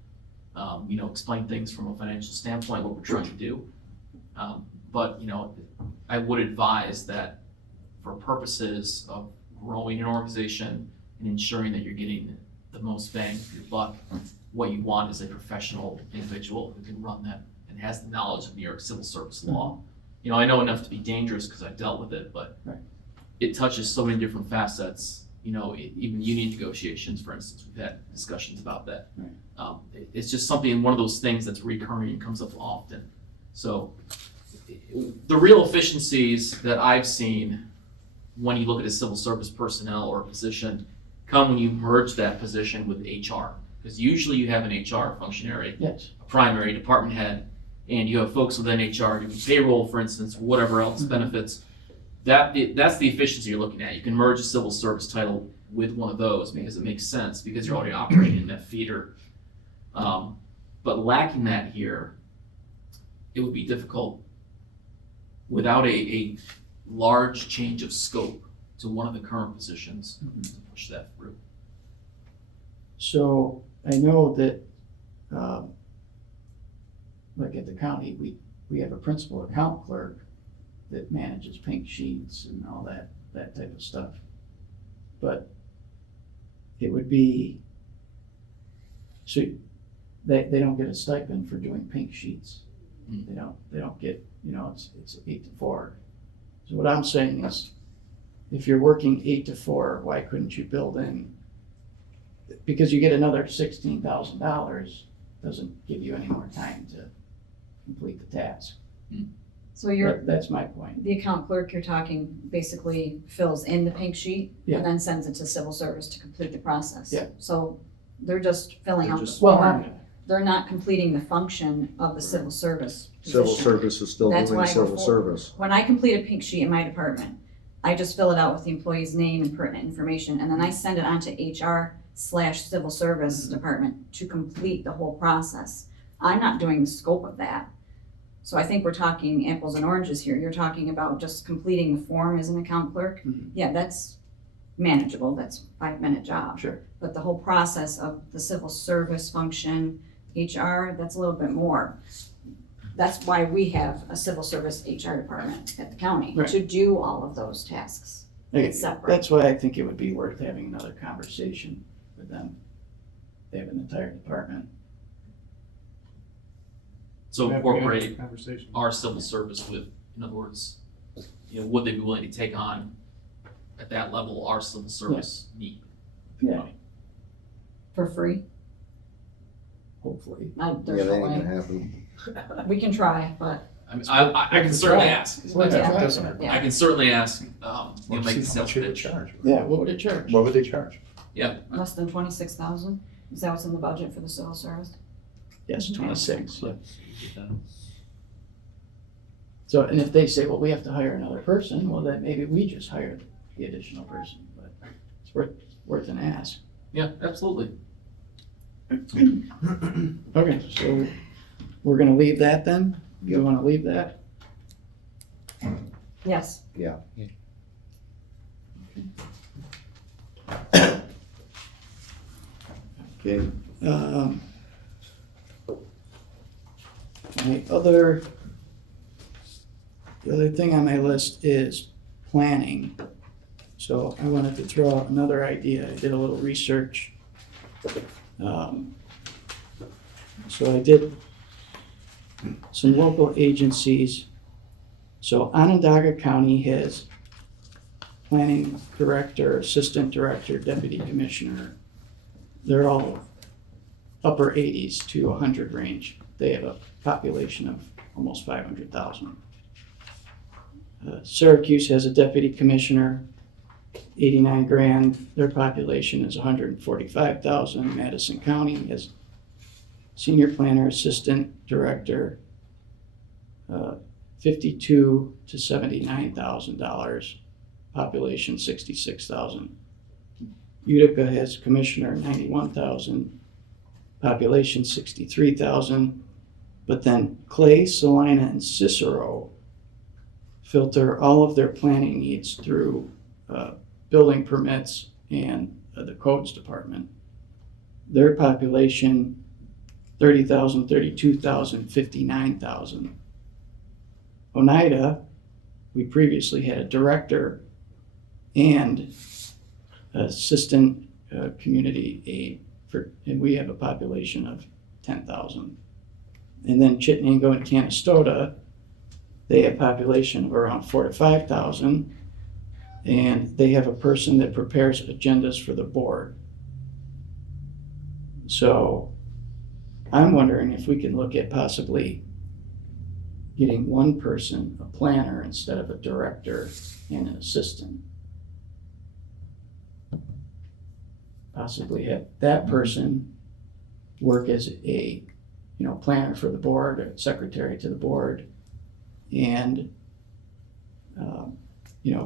You know, explain things from a financial standpoint, what we're trying to do. But, you know, I would advise that for purposes of growing an organization and ensuring that you're getting the most bang for your buck, what you want is a professional individual who can run that and has the knowledge of New York civil service law. You know, I know enough to be dangerous because I've dealt with it, but Right. it touches so many different facets. You know, even union negotiations, for instance, we've had discussions about that. Right. It's just something, one of those things that's recurring and comes up often. So the real efficiencies that I've seen when you look at a civil service personnel or position come when you merge that position with HR. Because usually you have an HR functionary, yes, a primary department head, and you have folks within HR doing payroll, for instance, whatever else, benefits. That's the efficiency you're looking at. You can merge a civil service title with one of those because it makes sense, because you're already operating in that feeder. But lacking that here, it would be difficult without a large change of scope to one of the current positions to push that through. so I know that, like at the county, we have a principal account clerk that manages pink sheets and all that type of stuff. But it would be, so they don't get a stipend for doing pink sheets. They don't get, you know, it's 8 to 4. So what I'm saying is, if you're working 8 to 4, why couldn't you build in? Because you get another $16,000, doesn't give you any more time to complete the task. So you're, That's my point. the account clerk you're talking basically fills in the pink sheet Yeah. and then sends it to civil service to complete the process. Yeah. So they're just filling They're out the just- form. They're not completing the function of the civil service Civil position. service is still That's doing why civil we're for- service. When I complete a pink sheet in my department, I just fill it out with the employee's name and pertinent information, and then I send it on to HR/civil service department to complete the whole process. I'm not doing the scope of that. So I think we're talking apples and oranges here. You're talking about just completing the form as an account clerk. Mhm. Yeah, that's manageable. That's a 5-minute job. Sure. But the whole process of the civil service function, HR, that's a little bit more. That's why we have a civil service HR department at the county, Right. to do all of those tasks. Okay, It's separate. That's why I think it would be worth having another conversation with them. They have an entire department. So We have incorporate a conversation. our civil service with, in other words, would they be willing to take on at that level our civil service need? Yeah, For free? hopefully. I, Yeah, there's that no ain't gonna way. happen. We can try, but I mean, I can certainly ask. yeah, I yeah. can certainly ask, make the How sales much would they pitch. charge? Yeah, what would it charge? What would they charge? Less than 26,000? Is that what's in the budget for the civil service? Yes, 26, yeah. Yeah. So, and if they say, well, we have to hire another person, well, then maybe we just hire the additional person, but it's worth an ask. Yeah, absolutely. Okay, so we're gonna leave that then? You wanna leave that? Yes. Okay. The other thing on my list is planning. So I wanted to throw out another idea. I did a little research. So I did some local agencies. So Onondaga County has planning director, assistant director, deputy commissioner. They're all upper 80s to 100 range. They have a population of almost 500,000. Syracuse has a deputy commissioner, 89 grand. Their population is 145,000. Madison County has senior planner, assistant director, $52,000 to $79,000. Population 66,000. Utica has commissioner 91,000. Population 63,000. But then Clay, Salina, and Cicero filter all of their planning needs through building permits and the codes department. Their population, 30,000, 32,000, 59,000. Oneida, we previously had a director and assistant community aide, and we have a population of 10,000. And then Chittenango and Canastota, they have a population of around 4,000 to 5,000, and they have a person that prepares agendas for the board. So I'm wondering if we can look at possibly getting one person, a planner, instead of a director and an assistant. Possibly have that person work as a, planner for the board, or secretary to the board, and,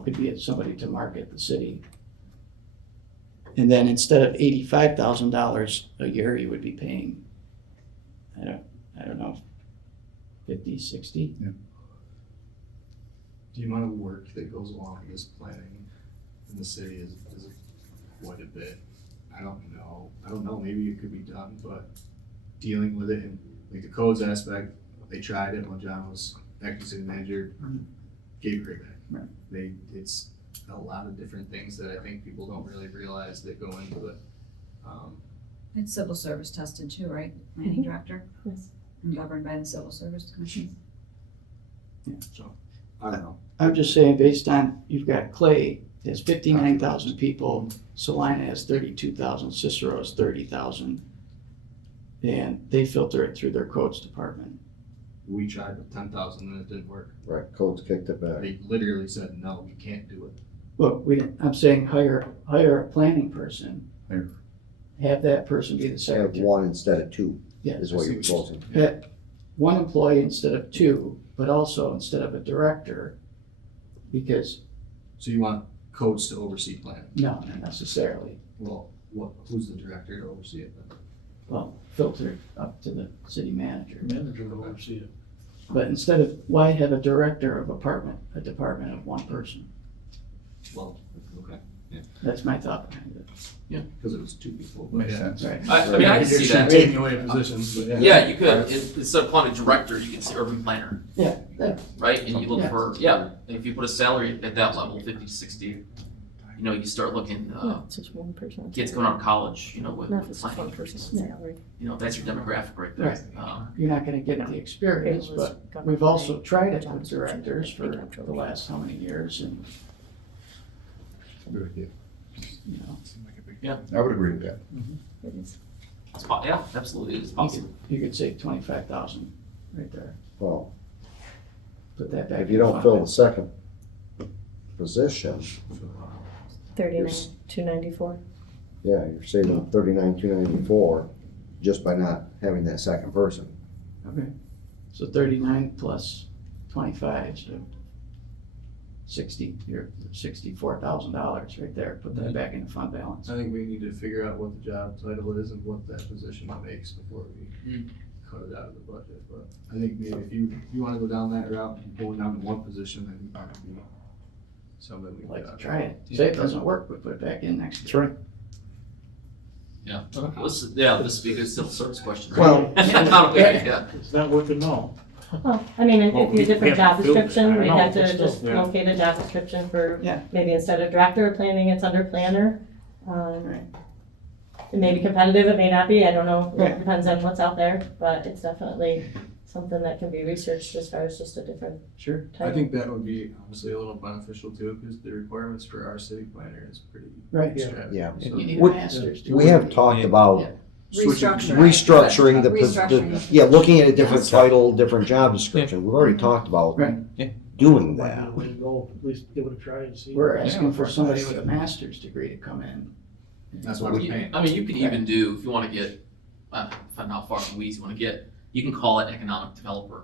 could be somebody to market the city. And then instead of $85,000 a year, you would be paying, I don't know, 50, 60? The amount of work that goes along with this planning in the city is quite a bit. I don't know, maybe it could be done, but dealing with it and like the codes aspect, they tried it when John was acting city manager, gave great back. Right. It's a lot of different things that I think people don't really realize that go into it. It's civil service tested too, right? Planning director? Yes. And governed by the Civil Service Commission. So, I don't know. I'm just saying, based on, you've got Clay has 59,000 people, Salina has 32,000, Cicero has 30,000. And they filter it through their codes department. We tried with 10,000 and it didn't work. Right, codes kicked it back. They literally said, no, you can't do it. Look, I'm saying hire a planning person. Hire. Have that person be the Have secretary. one instead of two, Yeah. is what you're proposing. Have one employee instead of two, but also instead of a director, because, So you want codes to oversee planning? no, not necessarily. Well, who's the director to oversee it then? Well, filtered up to the city manager. Manager will oversee it. But instead of, why have a director of a department of one person? Well, okay, That's my thought behind it. because it was two people. Makes sense. Right. I mean, I can see that. Taking away positions, but Yeah, you could, instead of calling a director, you could say urban planner, Yeah, yeah. right? And you look Yeah. for, if you put a salary at that level, 50 to 60, you start looking, No, it's just one person. kids going out of college, with Not if it's just one planning. person's salary. That's your demographic right there. Right. You're not gonna get the experience, but we've also tried it with directors for the last how many years, and, Good idea. you I would agree with that. It is. Yeah, absolutely, it's know, possible. you could save 25,000 right there. Well, Put that back. if you in don't fund fill the balance. second position, 39,294. yeah, you're saving 39,294 just by not having that second person. Okay, so 39 plus 25, so 60, you're $64,000 right there, put that back in the fund balance. I think we need to figure out what the job title is and what that position makes before we cut it out of the budget, but I think maybe if you wanna go down that route, going down to one position, I think that would be something we I'd like could. to try it, say it doesn't work, we put it back in next That's year. right. Yeah, this would be a good civil service question. right? Well, Yeah. It's not working now. Well, I mean, Well, if you we different have job to fill it. description, I we'd know, have but to still, just yeah. locate a job description for, Yeah. maybe instead of director of planning, it's under planner. Right. It may be competitive, it may not be, I don't know, Right. it depends on what's out there, but it's definitely something that can be researched as far as just a different Sure. I title. think that would be honestly a little beneficial too, because the requirements for our city planner is pretty Right. stretched. Yeah. And So- you need a What- master's. to We work have it. talked Yeah. about restructuring Restructuring. looking at a different title, different job description. We've already talked about Right. doing Might be that. the way to go, at least give it a try and see. We're asking for somebody with a master's degree to come in. That's why we're You- paying. I mean, you could even do, if you wanna get, if I'm not far from weeds, you wanna get, you can call it economic development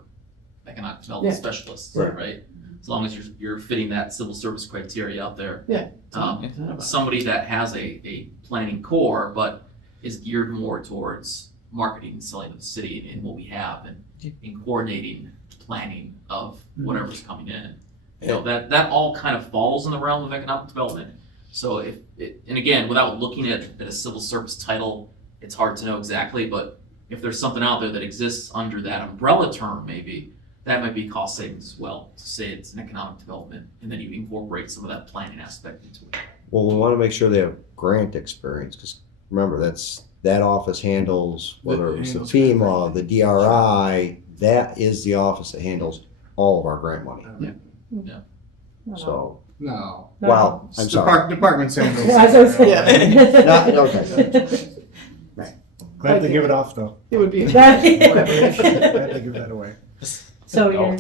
Yeah. specialist, Right. right? As long as you're fitting that civil service criteria out there. Yeah. Um, somebody that has a planning core, but is geared more towards marketing and selling of the city and what we have and in coordinating planning of whatever's coming in. That all kind of falls in the realm of economic development. So and again, without looking at a civil service title, it's hard to know exactly, but if there's something out there that exists under that umbrella term, maybe, that might be cost savings as well, to say it's an economic development, and then you incorporate some of that planning aspect into it. Well, we want to make sure they have grant experience, because remember, that office handles, whether it was the FEMA, the DRI, that is the office that handles all of our grant money. No, So, No. no. well, I'm sorry. Departments handle. Yeah, I was gonna say. Yeah. No, okay. Glad to give it off though. It would be. Glad to give that away. So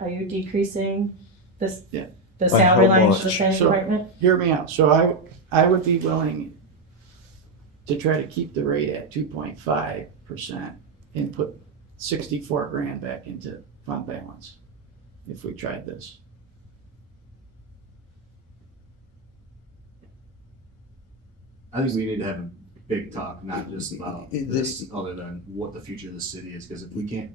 are you decreasing this, Yeah. the By salary how line for the much? planning So- department? Hear me out. So I would be willing to try to keep the rate at 2.5% and put 64 grand back into fund balance if we tried this. I think we need to have a big talk, not just about this, other than what the future of the city is, because if we can't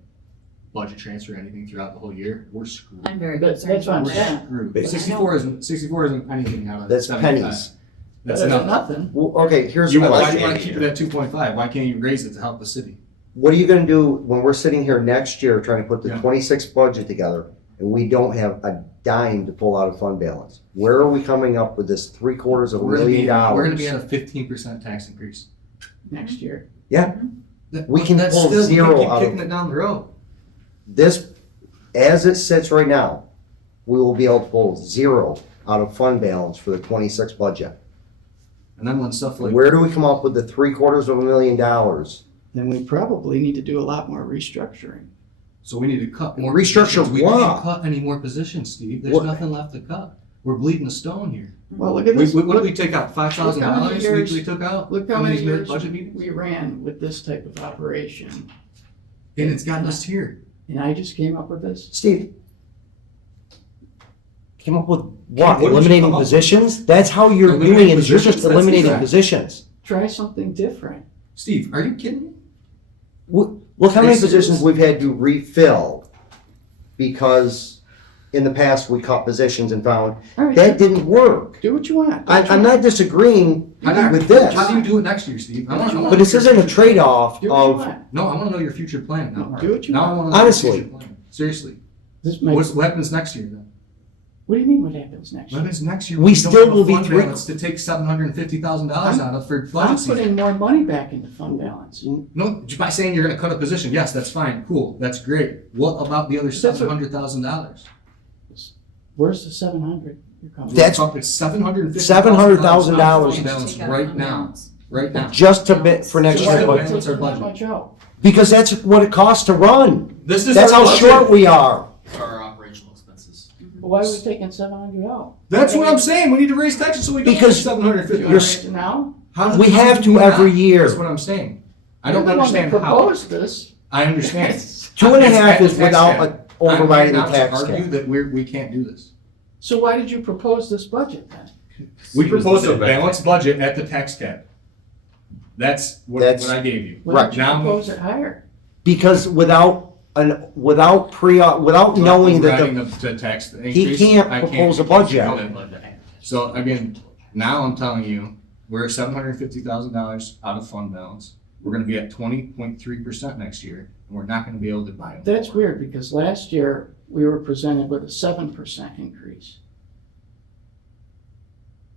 budget transfer anything throughout the whole year, we're screwed. I'm very That's concerned what I'm about saying. that. Screwed. 64 isn't anything out of That's 75. pennies. That's Better than nothing. nothing. Well, okay, here's You the why do you question. wanna keep it at 2.5? Why can't you raise it to help the city? What are you gonna do when we're sitting here next year trying to put the Yeah. 26 budget together and we don't have a dime to pull out of fund balance? Where are we coming up with this $750,000? We're gonna be at a 15% tax increase. Next year. We can That's pull still, we zero keep out kicking of it down the road. this, as it sits right now, we will be able to pull zero out of fund balance for the 26 budget. And then when stuff like. Where do we come up with the $750,000? Then we probably need to do a lot more restructuring. So we need to cut more. Restructure positions. We what? can't cut any more positions, Steve. There's What? nothing left to cut. We're bleeding a stone here. Well, look at We, this. what did Look- we take out? $5,000 look how many years- we took out? Look how in many these years budget meetings? we ran with this type of operation, And it's gotten us here. and I just came up with this. Steve, Came up with What what? did you Eliminating come up with? positions? That's how you're Eliminating doing it, is you're just positions? That's eliminating exact- positions. Try something different. Steve, are you kidding me? look how Are you many serious? positions we've had to refill because in the past we cut positions and found All right, that didn't work. do what you want. I'm not disagreeing How do you, with this, How do you do it next year, Steve? I wanna but this isn't a trade-off Do what you of, want. No, I wanna know your future plan now. Do what you Now I want. wanna know your Honestly. future plan. Seriously. This might, What happens next year then? what do you mean what happens next What year? happens next year? We when still don't have a will be fund three- balance to take $750,000 out of for I'm budget season. putting more money back into fund balance. No, by saying you're gonna cut a position, yes, that's fine, cool, that's great. What about the other That's what- $700,000? Where's the 700 you're coming? That's- It's $750,000. $700,000 fund balance Take out right fund now, balance. right now. just to bit for next Just year's to budget. balance our budget. That much out. Because that's what it costs to run. This is That's our how budget. short we are. Our operational expenses. Why are we taking 700 out? That's what I'm saying, we need to raise taxes so we don't Because pay $750. You're raise it now? How We did have you to do every that? year. That's what I'm saying. I don't You're the one understand that how. proposed this. I understand. 2.5 is Tax without cap. overriding the I'm tax not to argue cap. that we can't do this. So why did you propose this budget then? We proposed a balanced budget at the tax cap. That's what I gave you. Why did Right. you Now- propose it higher? Because without knowing that Overriding the, the tax he increase, can't I propose a because you budget. know that. So again, now I'm telling you, we're at $750,000 out of fund balance. We're gonna be at 20.3% next year, and we're not gonna be able to buy them. That's weird, because last year we were presented with a 7% increase.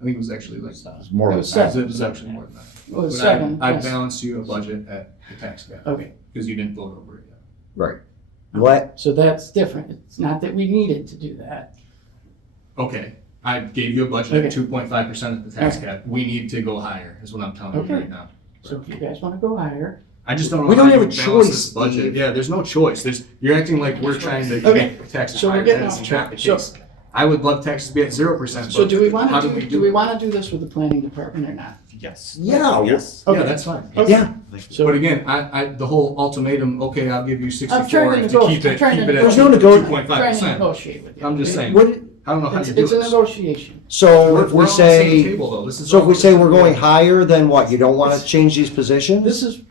I think it was actually like that. It's more It of was a seven. It was actually more than that. It was But 7. I yes. balanced you a budget at the tax cap, Okay, because you didn't vote over it yet. right. What, so that's different. It's not that we needed to do that. Okay, I gave you a budget at Okay. 2.5% at the tax Okay. cap. We need to go higher, is what I'm telling you Okay. right now. So if you guys want to go higher, I just don't know We how don't you have a balance choice, this budget. Steve. Yeah, there's no choice. You're acting like we're trying to Okay, make taxes so we're higher. getting That is off not track. the So- case. I would love taxes to be at 0%. so but do we want how to do we do we want to do this with the planning department or not? Yes. yeah, Yes. Yeah, Okay. that's fine. yeah. So But again, the whole ultimatum, okay, I'll give you I'm 64 trying to to keep negotiate. I'm it, trying to keep it at There's no nego- 2.5%. trying to negotiate with you. I'm just saying, What, I don't know how It's, you do it's a this. negotiation. so We're if all we on the same say, table, though. This is so if all- we say we're going higher, then what, you don't wanna change these positions?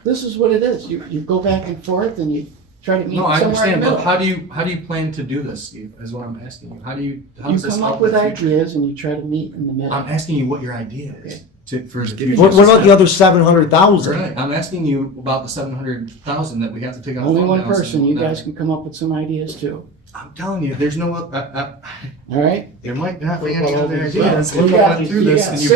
This is what it is. You go back and forth and you try to meet No, I somewhere in understand, the but middle. how do you plan to do this, Steve, is what I'm asking you. How You does this come help up with the future? ideas and you try to meet in the middle. I'm asking you what your idea is for the future. What about the other 700,000? Right, I'm asking you about the 700,000 that we have to take out. of Only fund one balance person. and You whatnot. guys can come up with some ideas too. I'm telling you, there's no, All right? there might not be any Well, other yeah, ideas. You We got went through this and you.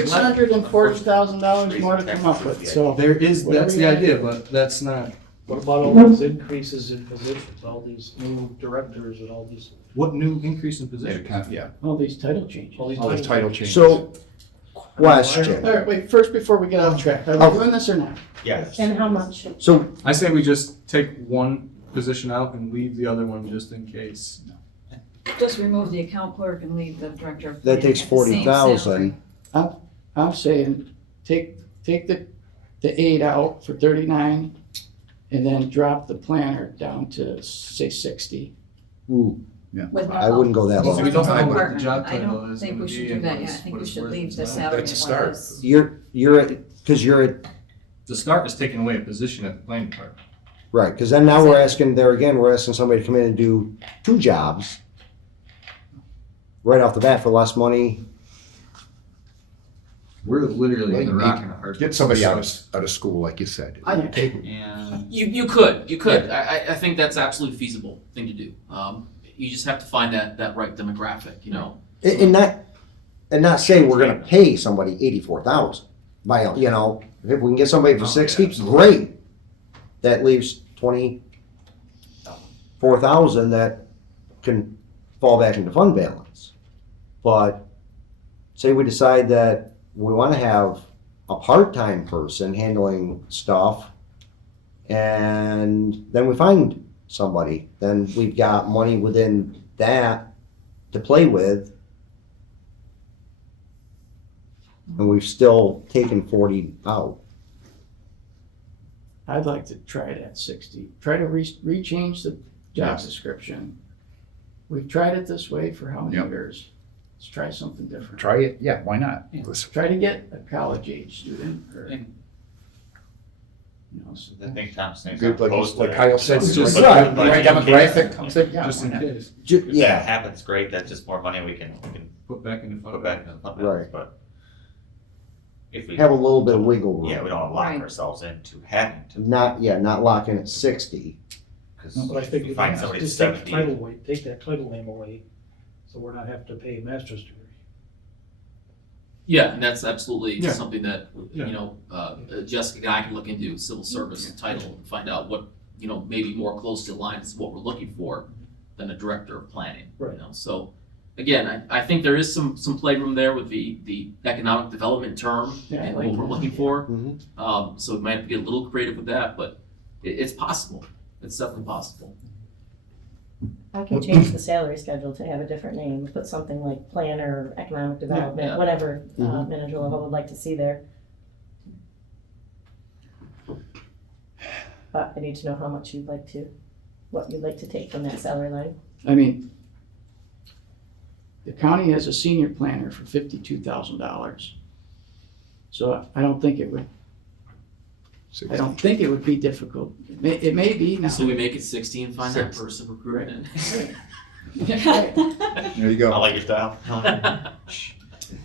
$640,000 more to come up with. So There is, Whatever that's you the want. idea, but that's not, What about all these increases in positions, all these new directors and all these, what new increase in position? Yeah, all these title changes. all these all these title changes. So, question, All right, wait. First, before we get off track, are Oh. we doing this or not? Yes. And how much? so I say we just take one position out and leave the other one just in case. Just remove the account clerk and leave the director of that planning takes at the same salary. 40,000. I'm saying take the 8 out for 39, and then drop the planner down to say 60. Ooh, With I wouldn't go that Well, low. we don't know what the Department. job I title don't is think gonna we should be do and that what yet. it's- I think what we it's should worth leave as the well. salary That's a as start. is. You're at, cause you're at, The start is taking away a position at the planning department. right, cause then now we're asking, there again, we're asking somebody to come in and do 2 jobs right off the bat for less money. We're literally Well, in a you rock need- and a hard. Get somebody out of school, like you said. I- Take- And you could. I think that's absolutely feasible thing to do. You just have to find that right demographic, you know. And not say we're gonna pay somebody 84,000. By, you know, if we can get somebody for Oh, 60, yeah, absolutely. great. That leaves 24,000 that can fall back into fund balance. But say we decide that we wanna have a part-time person handling stuff, and then we find somebody, then we've got money within that to play with. And we've still taken 40 out. I'd like to try it at 60. Try to rechange the job description. We've tried it this way for how many Yep. years? Let's try something different. Try it, yeah, why not? Try to get a college age student or, you know, I think Tom's saying. Good, like, opposed to like that. Kyle said, It's just just- right like- demographic, I'm saying, yeah, Just why in not? case, If that Yeah, happens, great, that's just more money we can put back in the put fund. back in the fund Right. balance, but if we, have a little bit of wiggle room. yeah, we don't wanna lock Right. ourselves into having to, Not locking at 60. because But I if think we we find can somebody just take the 70. title away, take that title name away, so we're not having to pay a master's degree. Yeah, and that's absolutely Yeah. something that, Yeah. you know, Jessica and I can look into, civil service title, and find out what, you know, maybe more closely aligns to what we're looking for than a director of planning, you Right. know, so. Again, I think there is some playroom there with the economic development term Yeah, I and like what we're that. looking for. Mhm. So we might have to get a little creative with that, but it's possible, it's definitely possible. I can change the salary schedule to have a different name, put something like planner, economic Yeah. development, whatever, Mhm. Manager Level would like to see there. But I need to know how much what you'd like to take from that salary line. I mean, the county has a senior planner for $52,000. So I don't think it would be difficult. It may be now. So we make it 60 and find that 6. person recruited in. There you I go. like your style.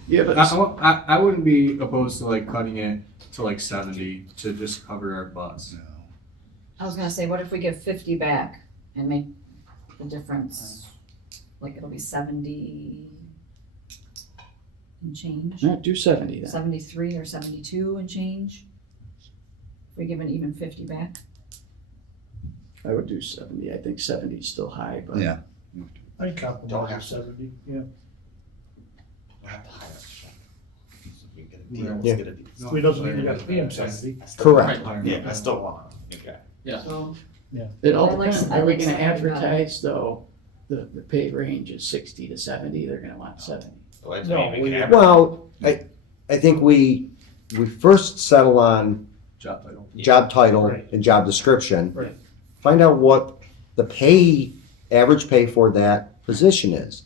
Yeah, but I wouldn't be opposed to like cutting it to like 70 to just cover our butts. I was gonna say, what if we give 50 back and make the difference, like it'll be 70 and change? not do 70 then. 73 or 72 and change? If we give an even 50 back? I would do 70. I think 70 is still high, but. Yeah. I Don't compromise have at to. 70, yeah. We'll have to hire a chef. So if we get a Yeah. deal, let's Yeah. get a deal. So it doesn't mean you gotta pay him 70. Correct. Yeah, I still want a new guy. So, It all I like- depends. I Are we like gonna 70 better. advertise though, the pay range is 60 to 70, they're gonna want 70. So I No, mean, we we- can have. Well, I think we first settle on Job title. job title Right. and job description. Right. Find out what the average pay for that position is,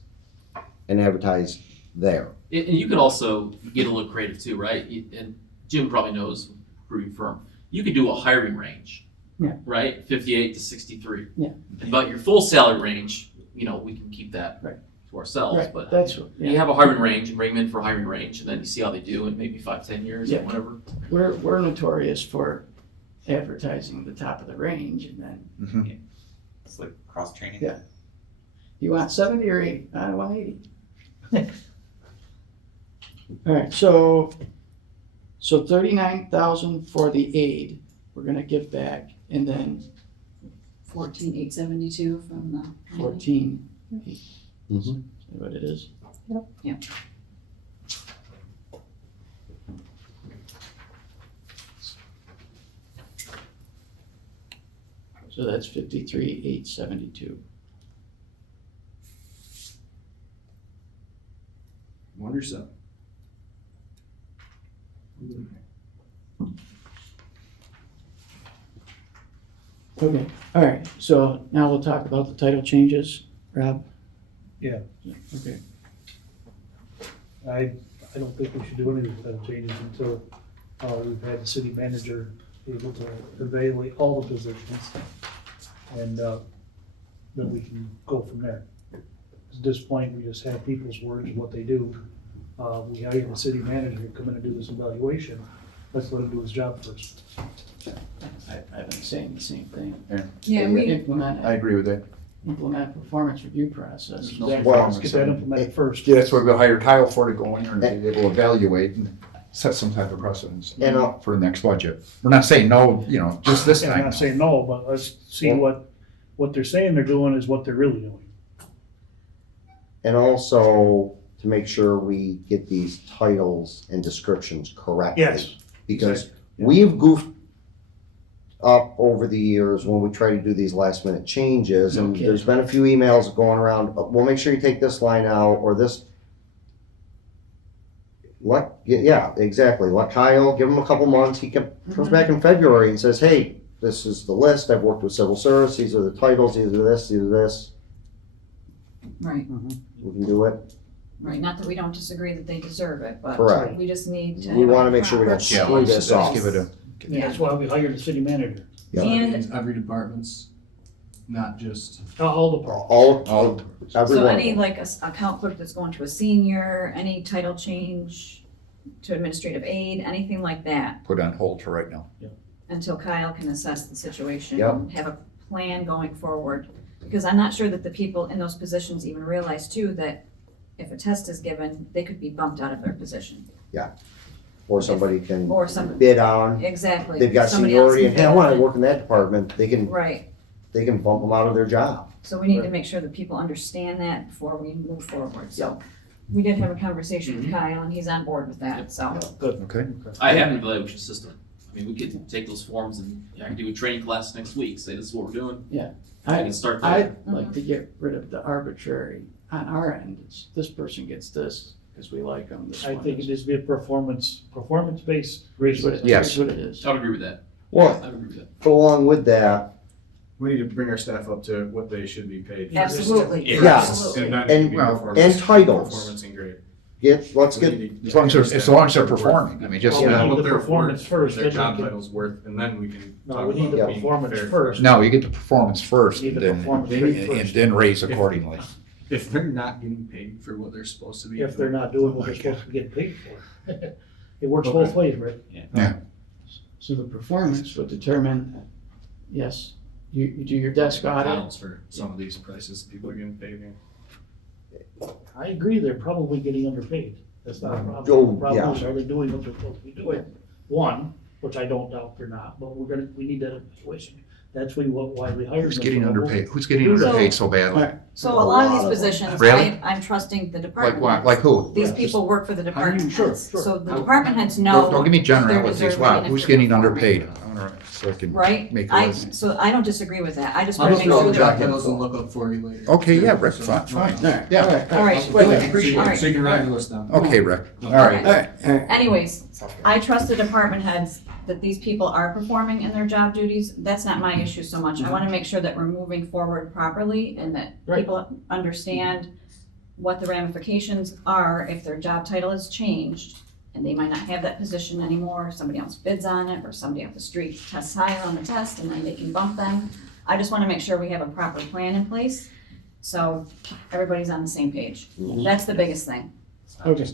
and advertise there. And you could also get a little creative too, right? And Jim probably knows, recruiting firm, you could do a hiring range. Yeah. Right, 58 to 63. Yeah. But your full salary range, you know, we can keep that Right. to ourselves, Right, but that's what, you yeah. have a hiring range, and bring them in for a hiring range, and then you see how they do in maybe 5-10 years or Yeah. whatever. We're notorious for advertising the top of the range and then It's like cross training. Yeah. you want 70 or 80? I want 80. All right, so 39,000 for the aid, we're gonna give back, and then 14,872 from the. 14, Mhm. is that what it is? Yep. Yep. So that's 53,872. Wonder so. Okay, all right, so now we'll talk about the title changes, Rob? Yeah. Okay, I don't think we should do any of the changes until, we've had the city manager able to evaluate all the positions. And, then we can go from there. At this point, we just have people's words of what they do. We hire the city manager to come in and do this evaluation. Let's let him do his job first. I've been saying the same thing. Yeah, we, Implement, I agree with that. implement performance review process. There's no Let's performance. get that implemented first. Yeah, that's why we'll hire Kyle for to go in there and they will evaluate and set some type of precedence And, for the next budget. We're not saying no, just this I'm time. not saying no, but let's see what they're saying they're doing is what they're really doing. And also, to make sure we get these titles and descriptions correctly. Yes. Because we've goofed up over the years when we try to do these last minute changes, and Okay. there's been a few emails going around, we'll make sure you take this line out, or this. Yeah, exactly, let Kyle, give him a couple months, he comes back in February and says, hey, this is the list, I've worked with civil service, these are the titles, these are this, Right, we can do it. right, not that we don't disagree that they deserve it, but Correct. we just need to. We have a wanna make sure we don't proper screw plan. this up. Give it a, Yeah. That's why we hired the city manager. Yeah. And Every department's, not just. All the departments. All, every so one of any them. like account clerk that's going to a senior, any title change to administrative aid, anything like that, put on hold for right now. until Kyle can assess the situation. Yep. And have a plan going forward. Because I'm not sure that the people in those positions even realize too that if a test is given, they could be bumped out of their position. Or somebody can Or some, bid on, exactly. they've got somebody else seniority, can and hey, I bid wanna on it. work in that department, they can Right, bump them out of their job. so we need to make sure that people understand that before we move forward, so. We did have a conversation with Kyle and he's on board with that, so. Good. Okay. I have an evaluation system. I mean, we could take those forms and I can do a training class next week, say this is what we're doing. I can start there. I'd like to get rid of the arbitrary on our end. It's this person gets this because we like them. This I one think it is- needs to be a performance-based It's rating. what it- Yes. it's what it is. I would agree with that. Well, I would agree with that. but along with that, We need to bring our staff up to what they should be paid. Absolutely, Yeah. Yes. And not And- be well, performance- and titles. Performance and grade. let's get, As long as they're performing, I mean, just, Well, we Yeah, need what the their performance worth, first, their then job we can- title's worth, and then we can No, talk we need the about being performance fair. first. no, you get the performance first Need and the then, performance and rate first. then raise accordingly. If they're not getting paid for what they're supposed to be. If they're not doing what they're supposed to be getting paid for. It works both ways, Rick. So the performance would determine, yes, you do your desk audit. Titles for some of these prices people are getting paid here. I agree, they're probably getting underpaid. That's not a problem. Oh, The problem yeah. is, are they doing what they're supposed to be doing? One, which I don't doubt they're not, but we need that evaluation. That's why we hired them. Who's getting So underpaid, who's getting underpaid so badly? so a lot of these positions, Really? I'm trusting the Like department what, heads. like who? These people work for the department Sure, heads, sure. so the department heads know. Don't give me they're generalities, deserving wow, and if who's they're getting performing. underpaid? So I can Right, make a list. so I don't disagree with that, I just I'll wanna just make throw sure the job that. titles and look up for you later. Okay, yeah, Rick, fine, fine, All right, yeah. all right, All right, So you All right. so you can write the list down. Okay, Rick, all Okay. right. all right. anyways, I trust the department heads that these people are performing in their job duties, that's not my issue so much, I wanna make sure that we're moving forward properly and that Right. people understand what the ramifications are if their job title is changed and they might not have that position anymore, somebody else bids on it, or somebody off the street tests higher on the test and then they can bump them. I just wanna make sure we have a proper plan in place, so everybody's on the same page. That's the biggest thing. Okay,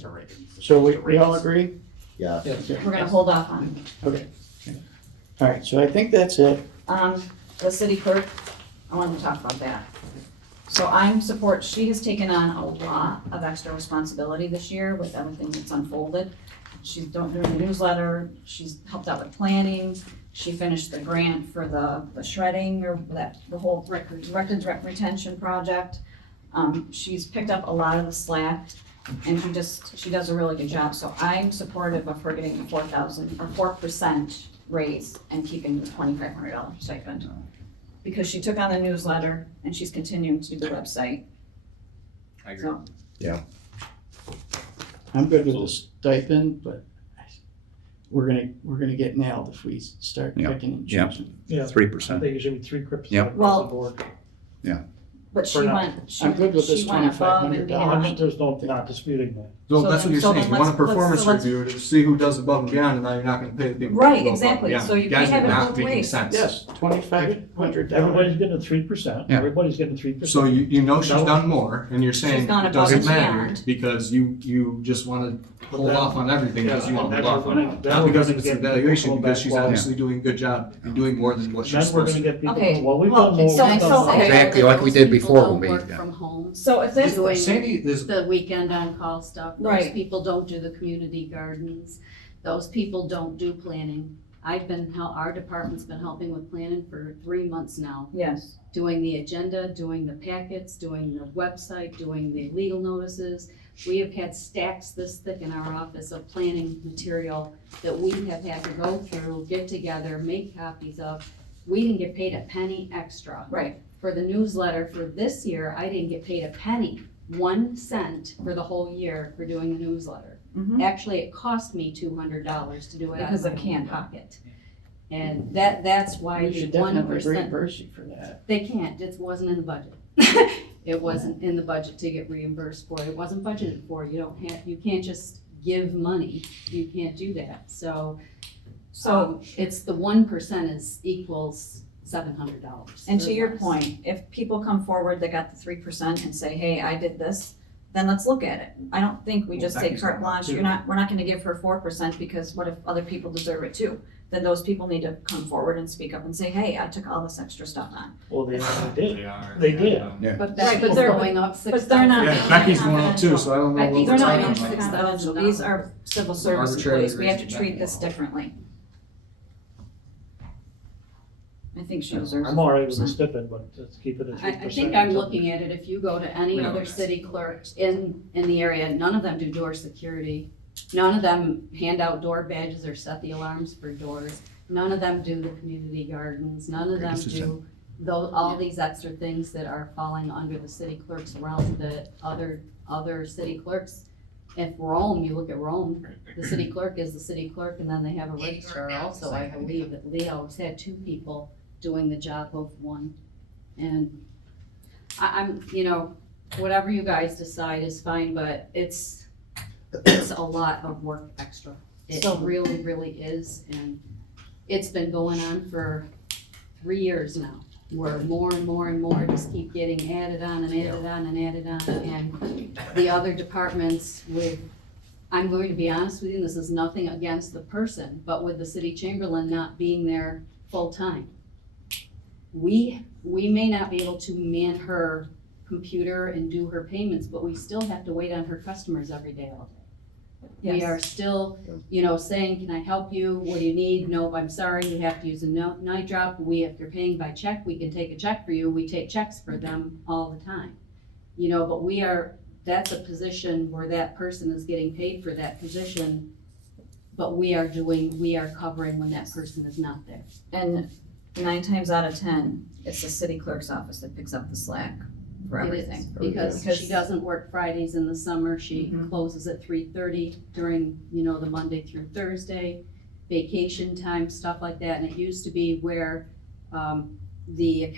so we all agree? yeah, We're gonna hold off on Okay. All right, so I think that's it. the city clerk, I wanted to talk about that. So she has taken on a lot of extra responsibility this year with everything that's unfolded. She's doing the newsletter, she's helped out with planning, she finished the grant for the shredding or the whole records retention project. She's picked up a lot of the slack and she does a really good job. So I'm supportive of her getting the 4% raise and keeping the $2,500 stipend. Because she took on the newsletter and she's continuing to do the website. I agree. So, I'm good with the stipend, but we're gonna get nailed if we start Yeah, picking and yeah. choosing. Yeah, 3%. I think it should be 3% Yep. across Well, the board. but she For now. went I'm good with this she went above and $2,500. beyond. There's not disputing that. So So that's then- what you're so saying, then you want a let's- performance so let's- review to see who does above and beyond, and now you're not gonna pay the people. Right, who go above exactly. and beyond. So you guys can't are have it not both making ways. sense. Yes, $2,500. Everybody's getting 3%, Yeah. everybody's getting 3%. So you know she's No. done more, and you're saying She's gone it above doesn't and matter, beyond. because you just wanna hold then- off on everything, because you Yeah, wanna and hold then off we're on gonna- it. then Not we're because gonna of its get evaluation, people because back she's quality. obviously doing a good job, and doing more than what she's Then we're supposed gonna to. get people, Okay, well, we've well, done more. so- we've done so- more. okay. Exactly like we did before when we, Those people don't work from home, So if this, doing Sandy, there's, the weekend on-call stuff. Those Right. people don't do the community gardens. Those people don't do planning. Our department's been helping with planning for 3 months now. yes, Doing the agenda, doing the packets, doing the website, doing the legal notices. We have had stacks this thick in our office of planning material that we have had to go through, get together, make copies of. We didn't get paid a penny extra. Right. For the newsletter for this year, I didn't get paid a penny, 1 cent for the whole year for doing the newsletter. Mhm. Actually, it cost me $200 to do it out Because of of my own Canva. pocket. And that's why We the should 1%. definitely reimburse you for that. They can't, it wasn't in the budget. It wasn't in the budget to get reimbursed for, it wasn't budgeted for, you can't just give money, you can't do that, so. It's the 1% equals $700. And to or your less. point, if people come forward that got the 3% and say, hey, I did this, then let's look at it. I don't think we Well, just say Becky's carte got one blanche, too. we're not gonna give her 4% because what if other people deserve it too? Then those people need to come forward and speak up and say, hey, I took all this extra stuff on. Well, they did. They are. They did. Yeah. But Right, that's but they're- going up But they're not. Yeah, Becky's going up too, so I don't know what Becky's we're They're not talking being about. confidential, these are civil service Arbitrary employees, we have to reason. treat this differently. I think she deserves. I'm all right with the 4%. stipend, but let's keep it at 3%. I think I'm looking at it, if you go to any other city clerks in the area, none of them do door security. None of them hand out door badges or set the alarms for doors. None of them do the community gardens. None of them do all these extra things that are falling under the city clerk's realm that other city clerks. If Rome, you look at Rome, the city clerk is the city clerk, and then they have a registrar also, I believe, that they always had 2 people doing the job of 1. And I'm, whatever you guys decide is fine, but it's a lot of work extra. It So- really, really is, and it's been going on for 3 years now, where more and more and more just keep getting added on and added on and added on, and the other departments I'm going to be honest with you, this is nothing against the person, but with the city chamberlain not being there full-time, we may not be able to man her computer and do her payments, but we still have to wait on her customers every day all day. We Yes. are still, saying, can I help you? What do you need? Nope, I'm sorry, you have to use a night drop. If you're paying by check, we can take a check for you. We take checks for them all the time. But that's a position where that person is getting paid for that position, but we are covering when that person is not there. And 9 times out of 10, it's the city clerk's office that picks up the slack for It is, everything. because she doesn't work Fridays in the summer, she Mhm. closes at 3:30 during, the Monday through Thursday, vacation time, stuff like that, and it used to be where, the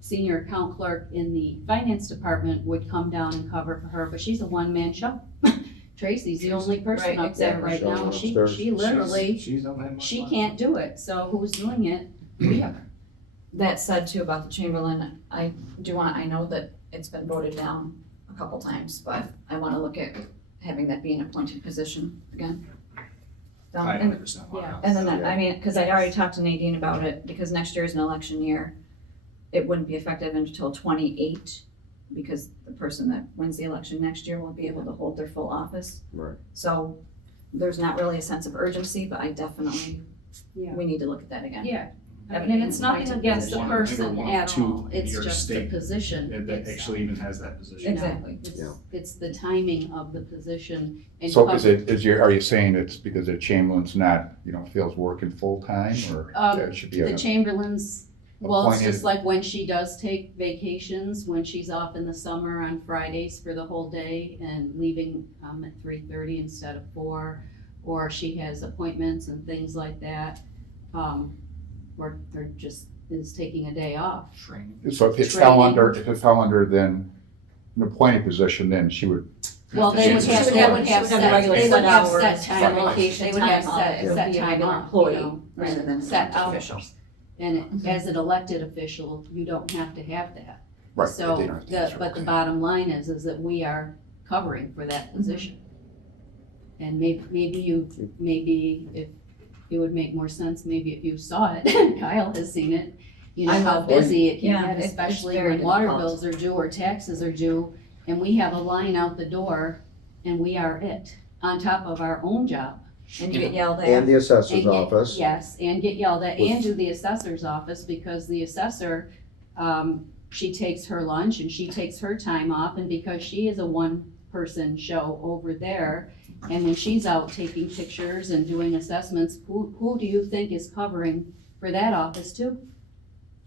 senior account clerk in the finance department would come down and cover for her, but she's a one-man show. Tracy's the only person Right, up there right exactly. now, she Upstairs. literally, She's don't have much she money. can't do it, so who's doing it? We are. That said too about the Chamberlain, I know that it's been voted down a couple times, but I wanna look at having that be an appointed position again. I And 100% want Yeah. out. and then, cause I already talked to Nadine about it, because next year is an election year. It wouldn't be effective until 28, because the person that wins the election next year won't be able to hold their full office. Right. So there's not really a sense of urgency, but I definitely, Yeah. we need to look at that again. Yeah, I Having mean, and an it's nothing appointed against the position. person One or at two all, in it's your just the state position. That It's- actually even has that position. Exactly. Yeah. It's the timing of the position. And So are you saying it's because the Chamberlain's not, feels working full-time, or it should be The a Chamberlain's, well, it's appointed? just like when she does take vacations, when she's off in the summer on Fridays for the whole day and leaving at 3:30 instead of 4, or she has appointments and things like that, or just is taking a day off. Training. So if it fell under then an appointed position, then she would, Well, they would have, they would have the regular set, they would set have hours, set set time off, vacation they would have time off. It would set be a time regular off, employee rather than set an hours. official. And as an elected official, you don't have to have that. right, So, they don't have to answer, but the okay. bottom line is that we are covering for that position. And maybe if it would make more sense, maybe if you saw it, Kyle has seen it, I how love it. busy it can Yeah, get, it's especially very when water difficult. bills are due or taxes are due, and we have a line out the door, and we are it, on top of our own job. And you get yelled at. And the assessor's And get- office. Yes, and get yelled at, and do the assessor's office, because the assessor, she takes her lunch and she takes her time off, and because she is a one person show over there. And when she's out taking pictures and doing assessments, who do you think is covering for that office too?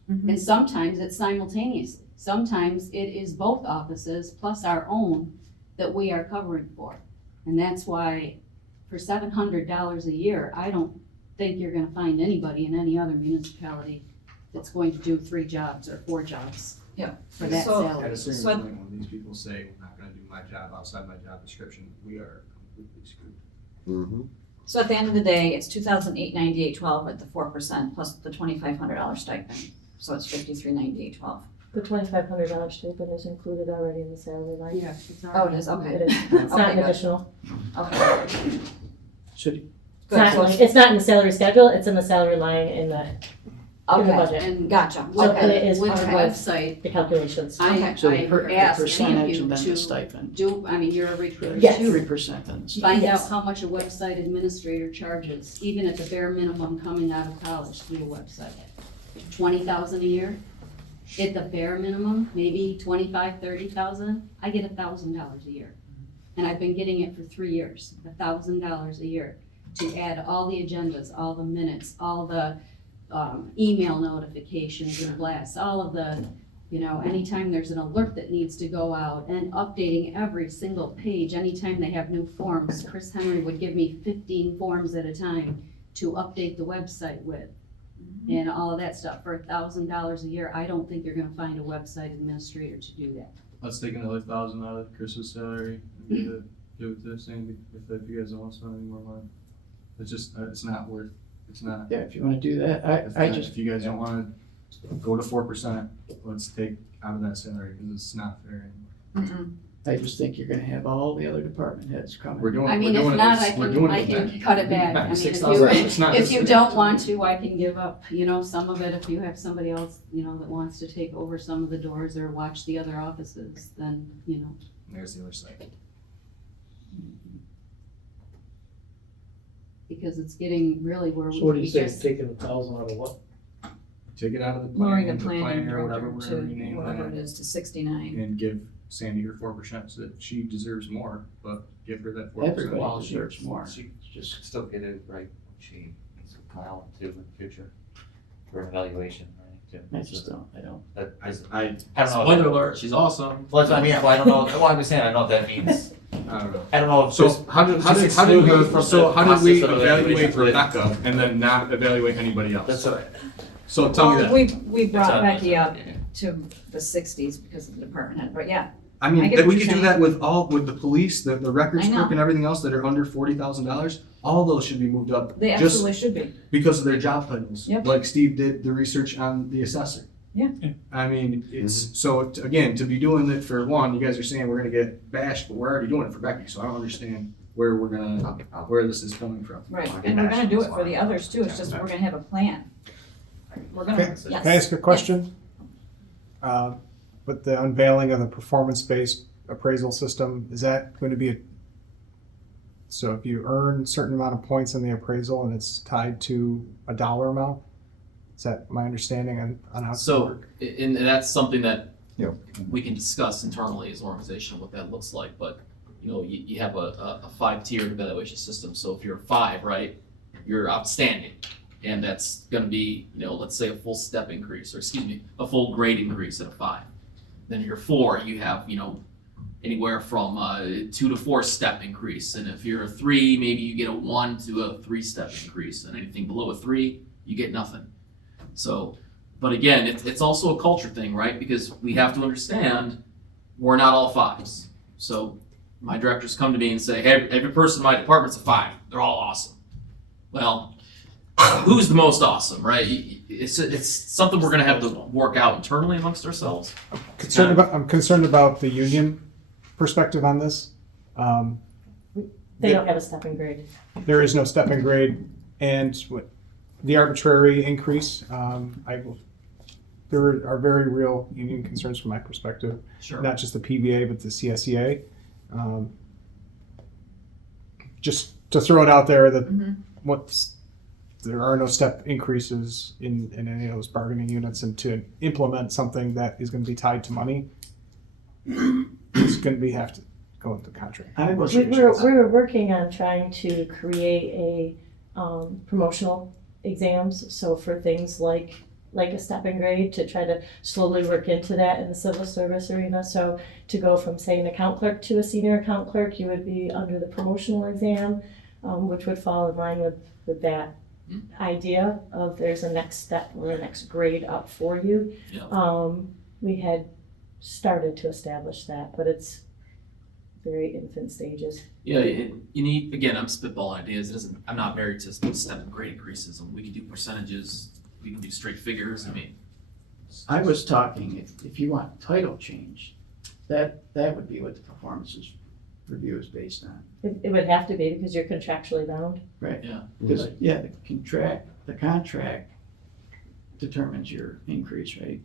Mhm. And sometimes it's simultaneously. Sometimes it is both offices plus our own that we are covering for. And that's why for $700 a year, I don't think you're gonna find anybody in any other municipality that's going to do 3 jobs or 4 jobs. Yeah. For that So- At salary. a certain So I- point, when these people say, we're not gonna do my job outside my job description, we are completely screwed. Mm-hmm. So at the end of the day, it's $2,898.12 at the 4% plus the $2,500 stipend. So it's $53,98.12. The $2,500 stipend is included already in the salary line. Yeah. Oh, it is, okay. It is, it's not Okay, an good. additional. Okay. So It's Good, not, so it's not in the salary schedule, it's in the salary line in the Okay, budget. And gotcha, So, and okay. it is with part the of website, the calculations. I So the asked any of percentage you and then the to stipend. do, I mean, you're a recruiter Yes. too. 3% then. the Find Yes. out how much a website administrator charges, even at the bare minimum coming out of college to do a website. 20,000 a year? At the bare minimum, maybe 25, 30,000, I get $1,000 a year. And I've been getting it for 3 years, $1,000 a year to add all the agendas, all the minutes, all the email notifications and blasts, all of the, anytime there's an alert that needs to go out and updating every single page, anytime they have new forms. Chris Henry would give me 15 forms at a time to update the website with. And all of that stuff for $1,000 a year. I don't think you're gonna find a website administrator to do that. Let's take another 1,000 out of Chris's salary and give it to Sandy, if you guys don't want to spend any more money. It's just, it's not worth, it's not. Yeah, if you wanna do that, If you guys don't wanna go to 4%, let's take out of that salary, because it's not fair anymore. I just think you're gonna have all the other department heads coming. We're doing, I we're mean, if doing not, it, I we're doing can, I it can back. cut it back. I mean, $6,000. if you don't want to, I can give up, some of it. If you have somebody else, that wants to take over some of the doors or watch the other offices, then, There's the other side. because it's getting really where So what do we you say, just. taking 1,000 out of what? Take it out of the Lowering plan, the the planning plan or whatever, director whatever to you name whatever it that, is, to 69. and give Sandy her 4%, so that she deserves more, but give her that 4%. Everybody Well, she- deserves more. She should still get it right when she needs to file too in the future for an evaluation, right? I just don't. That is, I I don't know. spoiler alert, she's awesome. Well, that's what I mean, well, I don't know, well, I'm just saying, I don't know what that means. I don't know. I don't know if So this- how did just exclude her from the how did we process of evaluate evaluation. Rebecca and then not evaluate anybody That's else? what, So tell me that. We brought on- Becky up to the 60s because of the department head, but yeah, I I mean, get that what we you're could do saying. that with the police, the records I know. clerk and everything else that are under $40,000. All those should be moved up. they just absolutely should be. because of their job titles. Yep. Like Steve did the research on the assessor. Yeah. I mean, it's, again, to be doing it for one, you guys are saying we're gonna get bashed, but we're already doing it for Becky, so I don't understand where we're gonna, where this is coming from. Right, and we're gonna do it for the others too, it's just we're gonna have a plan. We're gonna, Can yes. I ask a question? With the unveiling of the performance-based appraisal system, is that going to be so if you earn a certain amount of points in the appraisal and it's tied to a dollar amount? Is that my understanding on how it's gonna So, work? and that's something that Yep. we can discuss internally as an organization, what that looks like, but, you have a 5-tier evaluation system, so if you're a 5, right, you're outstanding. And that's gonna be, let's say a full step increase, or excuse me, a full grade increase at a 5. Then you're 4, you have, anywhere from 2 to 4 step increase, and if you're a 3, maybe you get a 1 to a 3 step increase, and anything below a 3, you get nothing. So, but again, it's also a culture thing, right? Because we have to understand we're not all 5s. So my directors come to me and say, hey, every person in my department's a 5. They're all awesome. Well, who's the most awesome, right? It's something we're gonna have to work out internally amongst ourselves. I'm concerned about the union perspective on this. they don't have a stepping grade. There is no step in grade, and the arbitrary increase, there are very real union concerns from my perspective, Sure. not just the PBA, but the CSEA. Just to throw it out there that there are no step increases in any of those bargaining units, and to implement something that is going to be tied to money, it's going to go with the contract. I was, We're working on trying to create a promotional exams, so for things like a step and grade, to try to slowly work into that in the civil service arena. So to go from, say, an account clerk to a senior account clerk, you would be under the promotional exam, which would fall in line with that idea of there's a next step or a next grade up for you. Yeah. We had started to establish that, but it's very infant stages. Yeah, you need, again, I'm spitballing ideas. It doesn't, I'm not married to step and grade increases. We can do percentages, we can do straight figures. I mean, I was talking, if you want title change, that would be what the performances review is based on. It would have to be because you're contractually bound. Right. Yeah. Because, the contract determines your increase, right?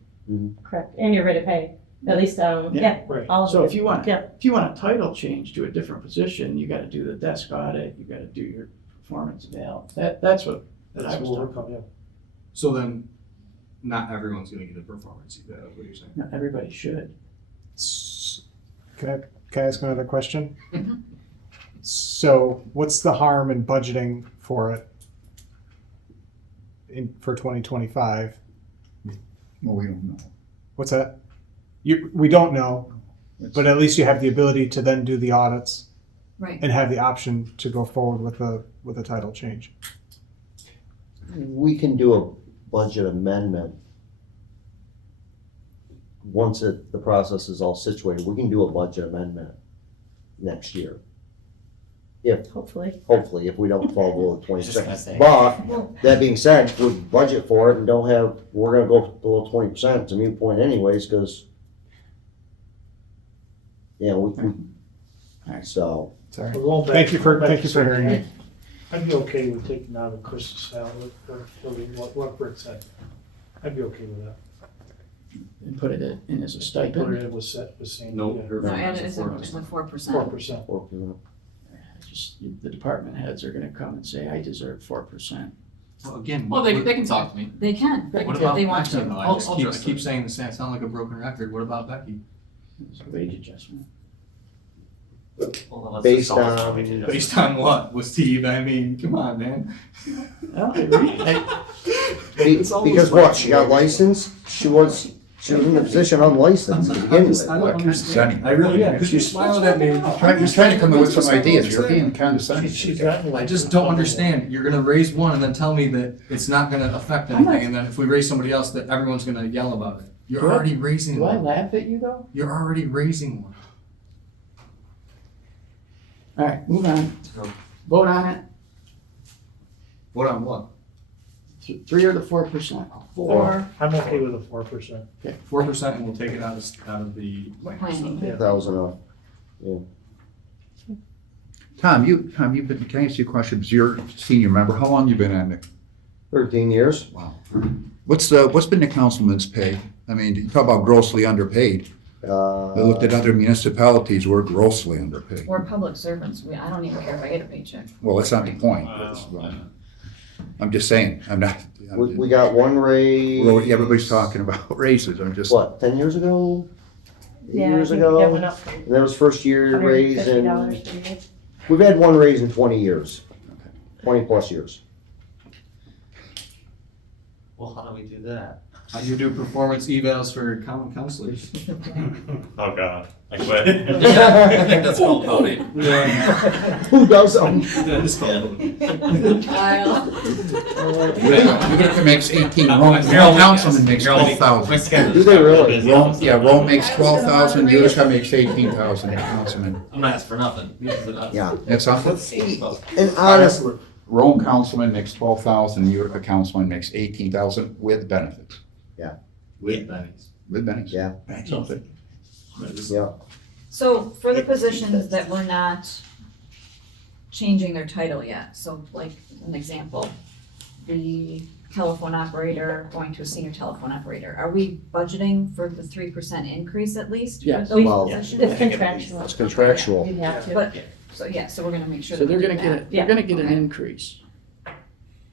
Correct. And your rate of pay, at least, yeah. Right. All of So it. if you want, Yeah. if you want a title change to a different position, you gotta do the desk audit, you gotta do your performance eval. That's what I That's was what we're talking about. coming, So then, not everyone's gonna get a performance eval, what you're saying? Not everybody should. Can I ask another question? Mhm. So what's the harm in budgeting for it for 2025? Well, we don't know. What's that? We don't know, but at least you have the ability to then do the audits Right. and have the option to go forward with a title change. We can do a budget amendment. Once the process is all situated, we can do a budget amendment next year. Hopefully. Hopefully, if we don't fall below the Just gonna 20%. say. But, that being said, if we budget for it and we're gonna go below 20%, it's a moot point anyways, cause Alright. so, Sorry. We're going back- Thank you for going back to hearing me. I'd be okay with taking out of Chris's salary, or what Rick said. I'd be okay with that. And put it in as a Put stipend. it was set, was saying. no. No, add it as a 4%. 4%. The department heads are gonna come and say, I deserve 4%. Well, again. well, they can talk to me. They can, if What about they want Becca? to. No, I'll I address keep it. saying the same, I sound like a broken record, what about Becky? It's a wage adjustment. Well, let's based just solve it. on, Based on what? Was Steve, I mean, come on, man. Well, because what, she got licensed, she was in a position unlicensed to begin with. I don't What, understand. condescending? I really, because you're smiling at me. He's trying to come up with some ideas, you're being condescending. She's gotten I just don't understand. You're gonna raise one and then tell me that it's not gonna affect anything, and then if we raise somebody else, that everyone's gonna yell about it. You're Do I- already raising Do I one. laugh at you though? You're already raising one. Alright, move on. Vote on it, What on what? 3 or the 4%. I'm okay with a 4%. 4%, and we'll take it out of the. Planning. That was enough. Tom, you've been, can I ask you a question? Because you're a senior member, how long you been on it? 13 years. Wow. What's been the councilman's pay? I mean, you talk about grossly underpaid. I looked at other municipalities, we're grossly underpaid. We're public servants. I don't even care if I get a paycheck. Well, that's not the point. I'm just saying, I'm not. We got one raise. Well, everybody's talking about raises, I'm just. What, 10 years ago? 8 Yeah, I years think ago? that went up from And that was first year raise, and $150 per year. we've had one raise in 20 years, 20 plus years. Well, how do we do that? How do you do performance evals for common counselors? Oh, God, I quit. I think that's called voting. Who does them? That is called. Kyle. Utica makes 18, Rome councilman makes 12,000. Do they really? Rome makes 12,000, Utica makes 18,000, councilman. I'm not asking for nothing. Yeah. That's something? And honestly, Rome councilman makes 12,000, Utica councilman makes 18,000 with benefits. With bennies. With benefits. Yeah. That's something. yeah, So for the positions that we're not changing their title yet, so like an example, the telephone operator going to a senior telephone operator, are we budgeting for the 3% increase at least? for Yes. those Well, positions? It's contractual. it's contractual. You'd have to. But, so yeah, so we're gonna make sure. So that they're we gonna do get that. they're gonna get an increase.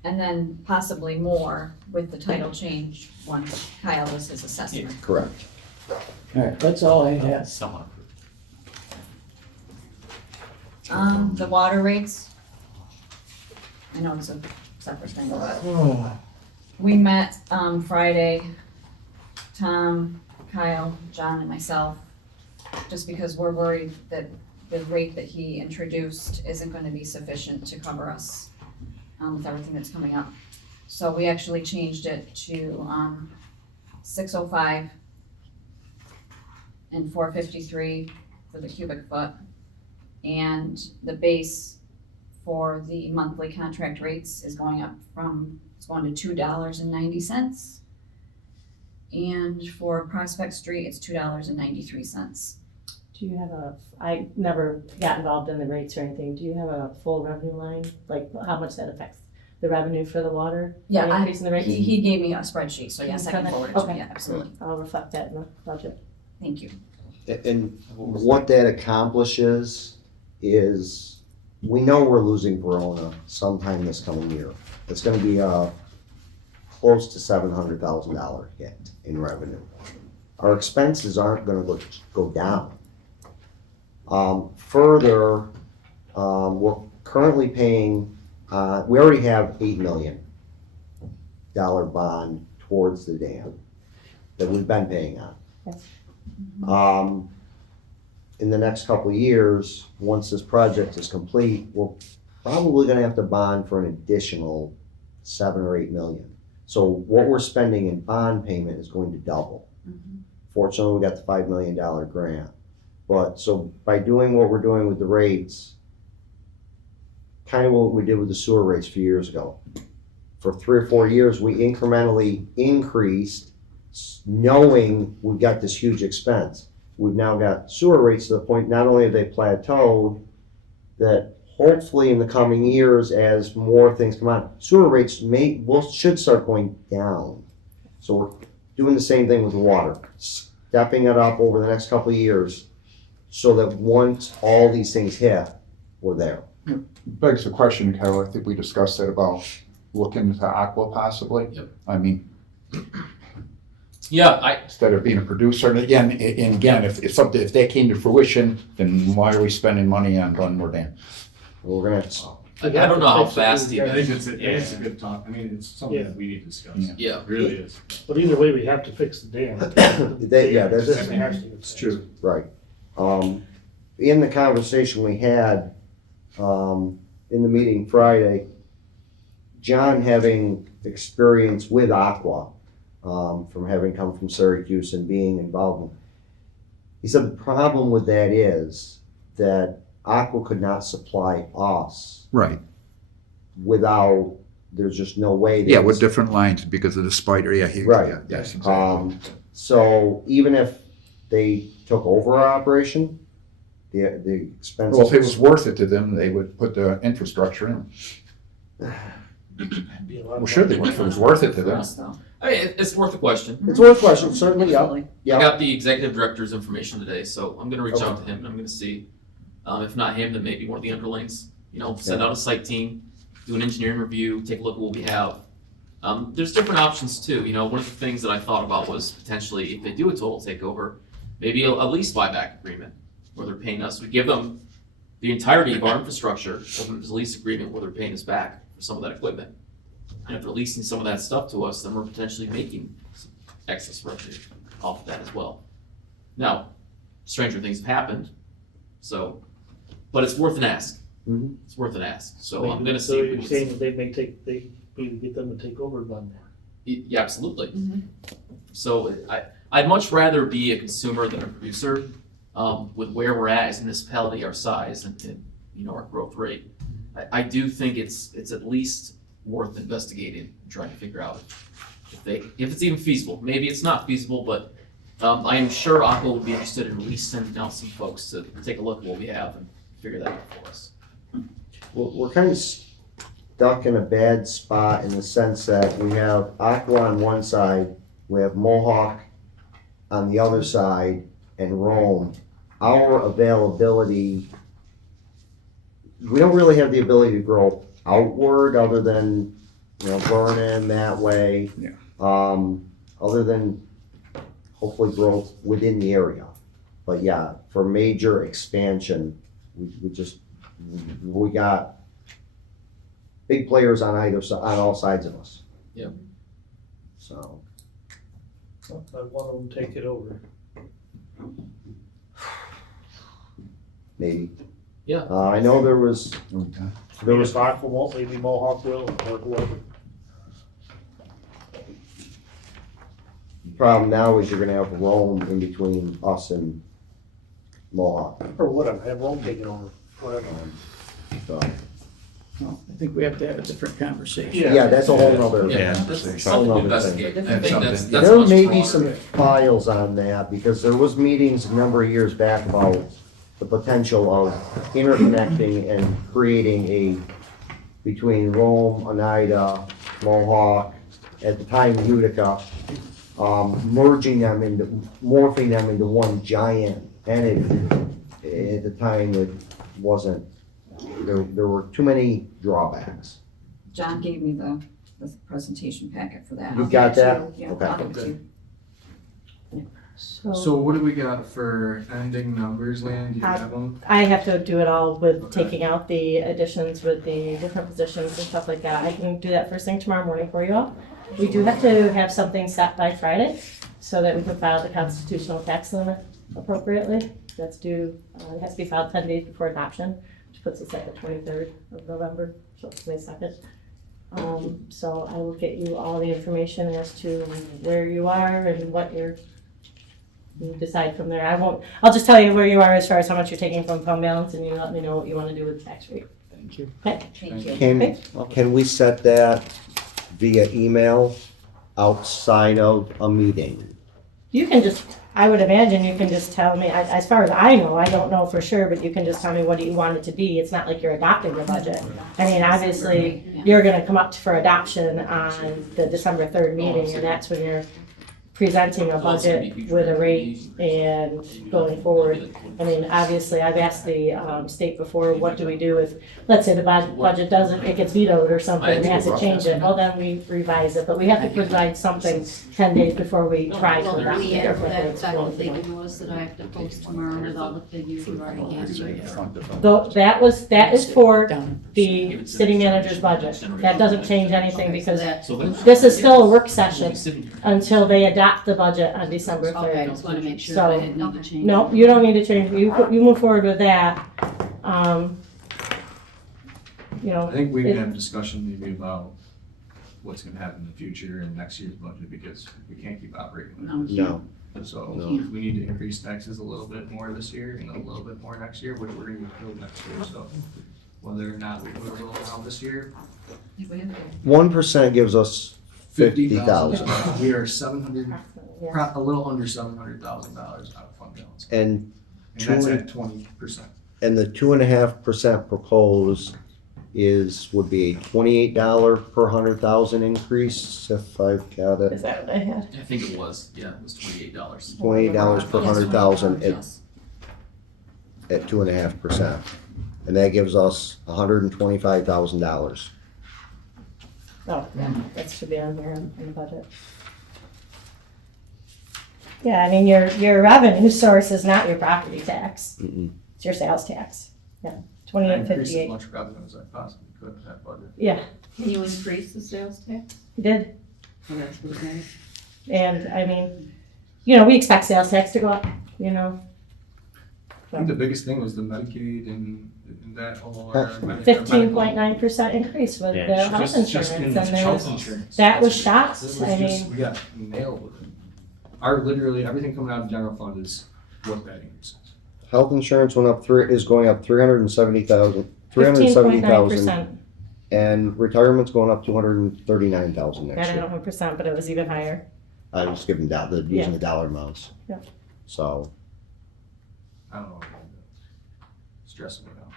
And then possibly more with the title change once Kyle does his assessment. Correct. Alright, that's all I have. Someone The water rates. I know it's a separate thing, but we met, Friday, Tom, Kyle, John, and myself, just because we're worried that the rate that he introduced isn't gonna be sufficient to cover us, with everything that's coming up. So we actually changed it to, 605 and 453 for the cubic foot. And the base for the monthly contract rates is going up it's going to $2.90. And for Prospect Street, it's $2.93. Do you have I never got involved in the rates or anything, do you have a full revenue line, like how much that affects the revenue for the water? Yeah, the increase in the rates? He gave me a spreadsheet, so yes, I can forward it to you, Okay. yeah, absolutely. I'll reflect that in the budget. Thank you. And what that accomplishes is, we know we're losing Verona sometime this coming year. It's gonna be a close to $700,000 hit in revenue. Our expenses aren't gonna go down. Further, we're currently paying, we already have $8 million bond towards the dam that we've been paying on. Yes. In the next couple of years, once this project is complete, we're probably gonna have to bond for an additional 7 or 8 million. So what we're spending in bond payment is going to double. Fortunately, we got the $5 million grant. But so by doing what we're doing with the rates, kind of what we did with the sewer rates a few years ago. For 3 or 4 years, we incrementally increased, knowing we've got this huge expense. We've now got sewer rates to the point, not only have they plateaued, that hopefully in the coming years, as more things come on, sewer rates should start going down. So we're doing the same thing with the water, stepping it up over the next couple of years, so that once all these things hit, we're there. Begs the question, Kyle, I think we discussed it about looking into Aqua possibly. Yep. I mean, Yeah, instead of being a producer, and again, if that came to fruition, then why are we spending money on Glenmore Dam? We're gonna, I don't know how fast I think it's a good talk, I mean, it's something that we need to discuss. Yeah. It really is. But either way, we have to fix the dam. It's true. Right. In the conversation we had, in the meeting Friday, John, having experience with Aqua, from having come from Syracuse and being involved, he said the problem with that is that Aqua could not supply us Right. without, there's just no way. Yeah, with different lines because of the spider, Right. yeah, yes, exactly. So even if they took over our operation, the expenses. Well, if it was worth it to them, they would put the infrastructure in. Well, should they, if it was worth it to them. I mean, it's worth a question. It's worth a question, certainly, yeah. I Yeah. got the executive director's information today, so I'm gonna reach out to him and I'm gonna see, if not him, then maybe one of the underlings. Send out a site team, do an engineering review, take a look at what we have. There's different options too. One of the things that I thought about was potentially, if they do a total takeover, maybe a lease buyback agreement where they're paying us. We give them the entirety of our infrastructure, so there's a lease agreement where they're paying us back for some of that equipment. And if they're leasing some of that stuff to us, then we're potentially making some excess revenue off of that as well. Now, stranger things have happened, so, but it's worth an ask. Mhm. It's worth an ask, so I'm gonna see. So if we you're can- saying that they maybe get them to take over Glenmore? Yeah, absolutely. So I'd much rather be a consumer than a producer, with where we're at as a municipality, our size and our growth rate. I do think it's at least worth investigating, and trying to figure out if it's even feasible. Maybe it's not feasible, but I am sure Aqua would be interested in at least sending out some folks to take a look at what we have and figure that out for us. We're kind of stuck in a bad spot in the sense that we have Aqua on one side, we have Mohawk on the other side, and Rome. Our availability, we don't really have the ability to grow outward other than, Vernon that way. Yeah. Other than hopefully growth within the area. But yeah, for major expansion, we we got big players on either side, on all sides of us. Yep. So, Let one of them take it over. maybe. Yeah. I know there was Rockville won't, maybe Mohawk will, or whoever. problem now is you're gonna have Rome in between us and Mohawk. Or whatever, have Rome take it over, whatever. So, Well, I think we have to have a different conversation. yeah, that's a whole nother. Yeah, that's something to investigate. I think that's There much may be broader. some files on that, because there was meetings a number of years back about the potential of interconnecting and creating a, between Rome, Oneida, Mohawk, at the time Utica, merging them into, morphing them into one giant entity. At the time, it wasn't, there were too many drawbacks. John gave me the presentation packet for that. You I'll got give it to that? you. Yeah, Okay. I'll give it to you. So what do we got for ending numbers, Lan? Do you have them? I have to do it all with taking out the additions with the different positions and stuff like that. I can do that first thing tomorrow morning for you all. We do have to have something set by Friday so that we can file the constitutional tax limit appropriately. That's due, it has to be filed 10 days before adoption, which puts us at the 23rd of November, so it's May 2nd. So I will get you all the information as to where you are and what you decide from there. I'll just tell you where you are as far as how much you're taking from fund balance, and you let me know what you want to do with the tax rate. Thank you. Okay? Thank you. Can we set that via email outside of a meeting? You can just, I would imagine you can just tell me, as far as I know, I don't know for sure, but you can just tell me what you want it to be. It's not like you're adopting the budget. I mean, obviously, you're gonna come up for adoption on the December 3rd meeting, and that's when you're presenting a budget with a rate and going forward. I mean, obviously, I've asked the state before, what do we do if, let's say the budget doesn't, it gets vetoed or something, we have to change it, well, then we revise it, but we have to provide something 10 days before we try to Well, adopt we it. have that legal notice that I have to post tomorrow with all the figures you already gave me. Though, that is for the city manager's budget. That doesn't change anything because this is still a work session until they adopt the budget on December Okay, I 3rd. just wanna make sure So, if I didn't need to change. No, you don't need to change, you move forward with that. You I know, think we can have a discussion maybe about what's gonna happen in the future in next year's budget, because we can't keep operating like No, this. No. So No. if we need to increase taxes a little bit more this year and a little bit more next year, we're gonna build next year, so whether or not we put a little down this year, 1% gives us 50,000. We are 700, yeah. a little under $700,000 out of fund balance. And And that's at 20%. And the 2.5% proposed would be a $28 per 100,000 increase, if I've got Is it. that what I had? I think it was, yeah, it was $28. $28 per 100,000 at 2.5%. And that gives us $125,000. Oh, yeah, that should be on here in the budget. Yeah, I mean, your revenue source is not your property tax, Mm-mm. it's your sales tax. Yeah, I 2858. increased as much revenue as I possibly could in that budget. Yeah, Can you increase the sales tax? you did. Oh, that's what it is. And I mean, you know, we expect sales tax to go up, you know. I think the biggest thing was the Medicaid and that whole. 15.9% increase with the health insurance and that was shocked. I mean, We got nailed with it. Our, literally, everything coming out of general fund is what that increase is. Health insurance is going up 370,000, 15.9%. and retirement's going up 239,000 I next don't year. know percent, but it was even higher. I was giving using the dollar amounts. Yeah. So, I don't know. Stressing it out.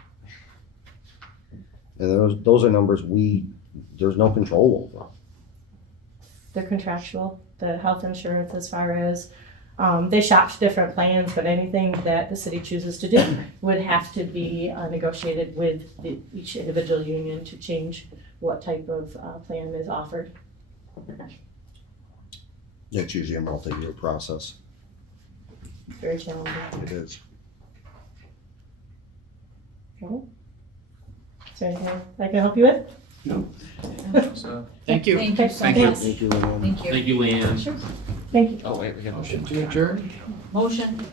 and those are numbers there's no control over. They're contractual, the health insurance as far as, they shop different plans, but anything that the city chooses to do would have to be negotiated with each individual union to change what type of plan is offered. It's usually a multi-year process. Very challenging. It is. Okay. Is there anything I can help you with? So, Thank you. Thank you so Thank you. much. Thank you, Leanne. Thank you. thank you, Leanne. Sure. Thank you. Oh, wait, we got. Motion to adjourn? Motion.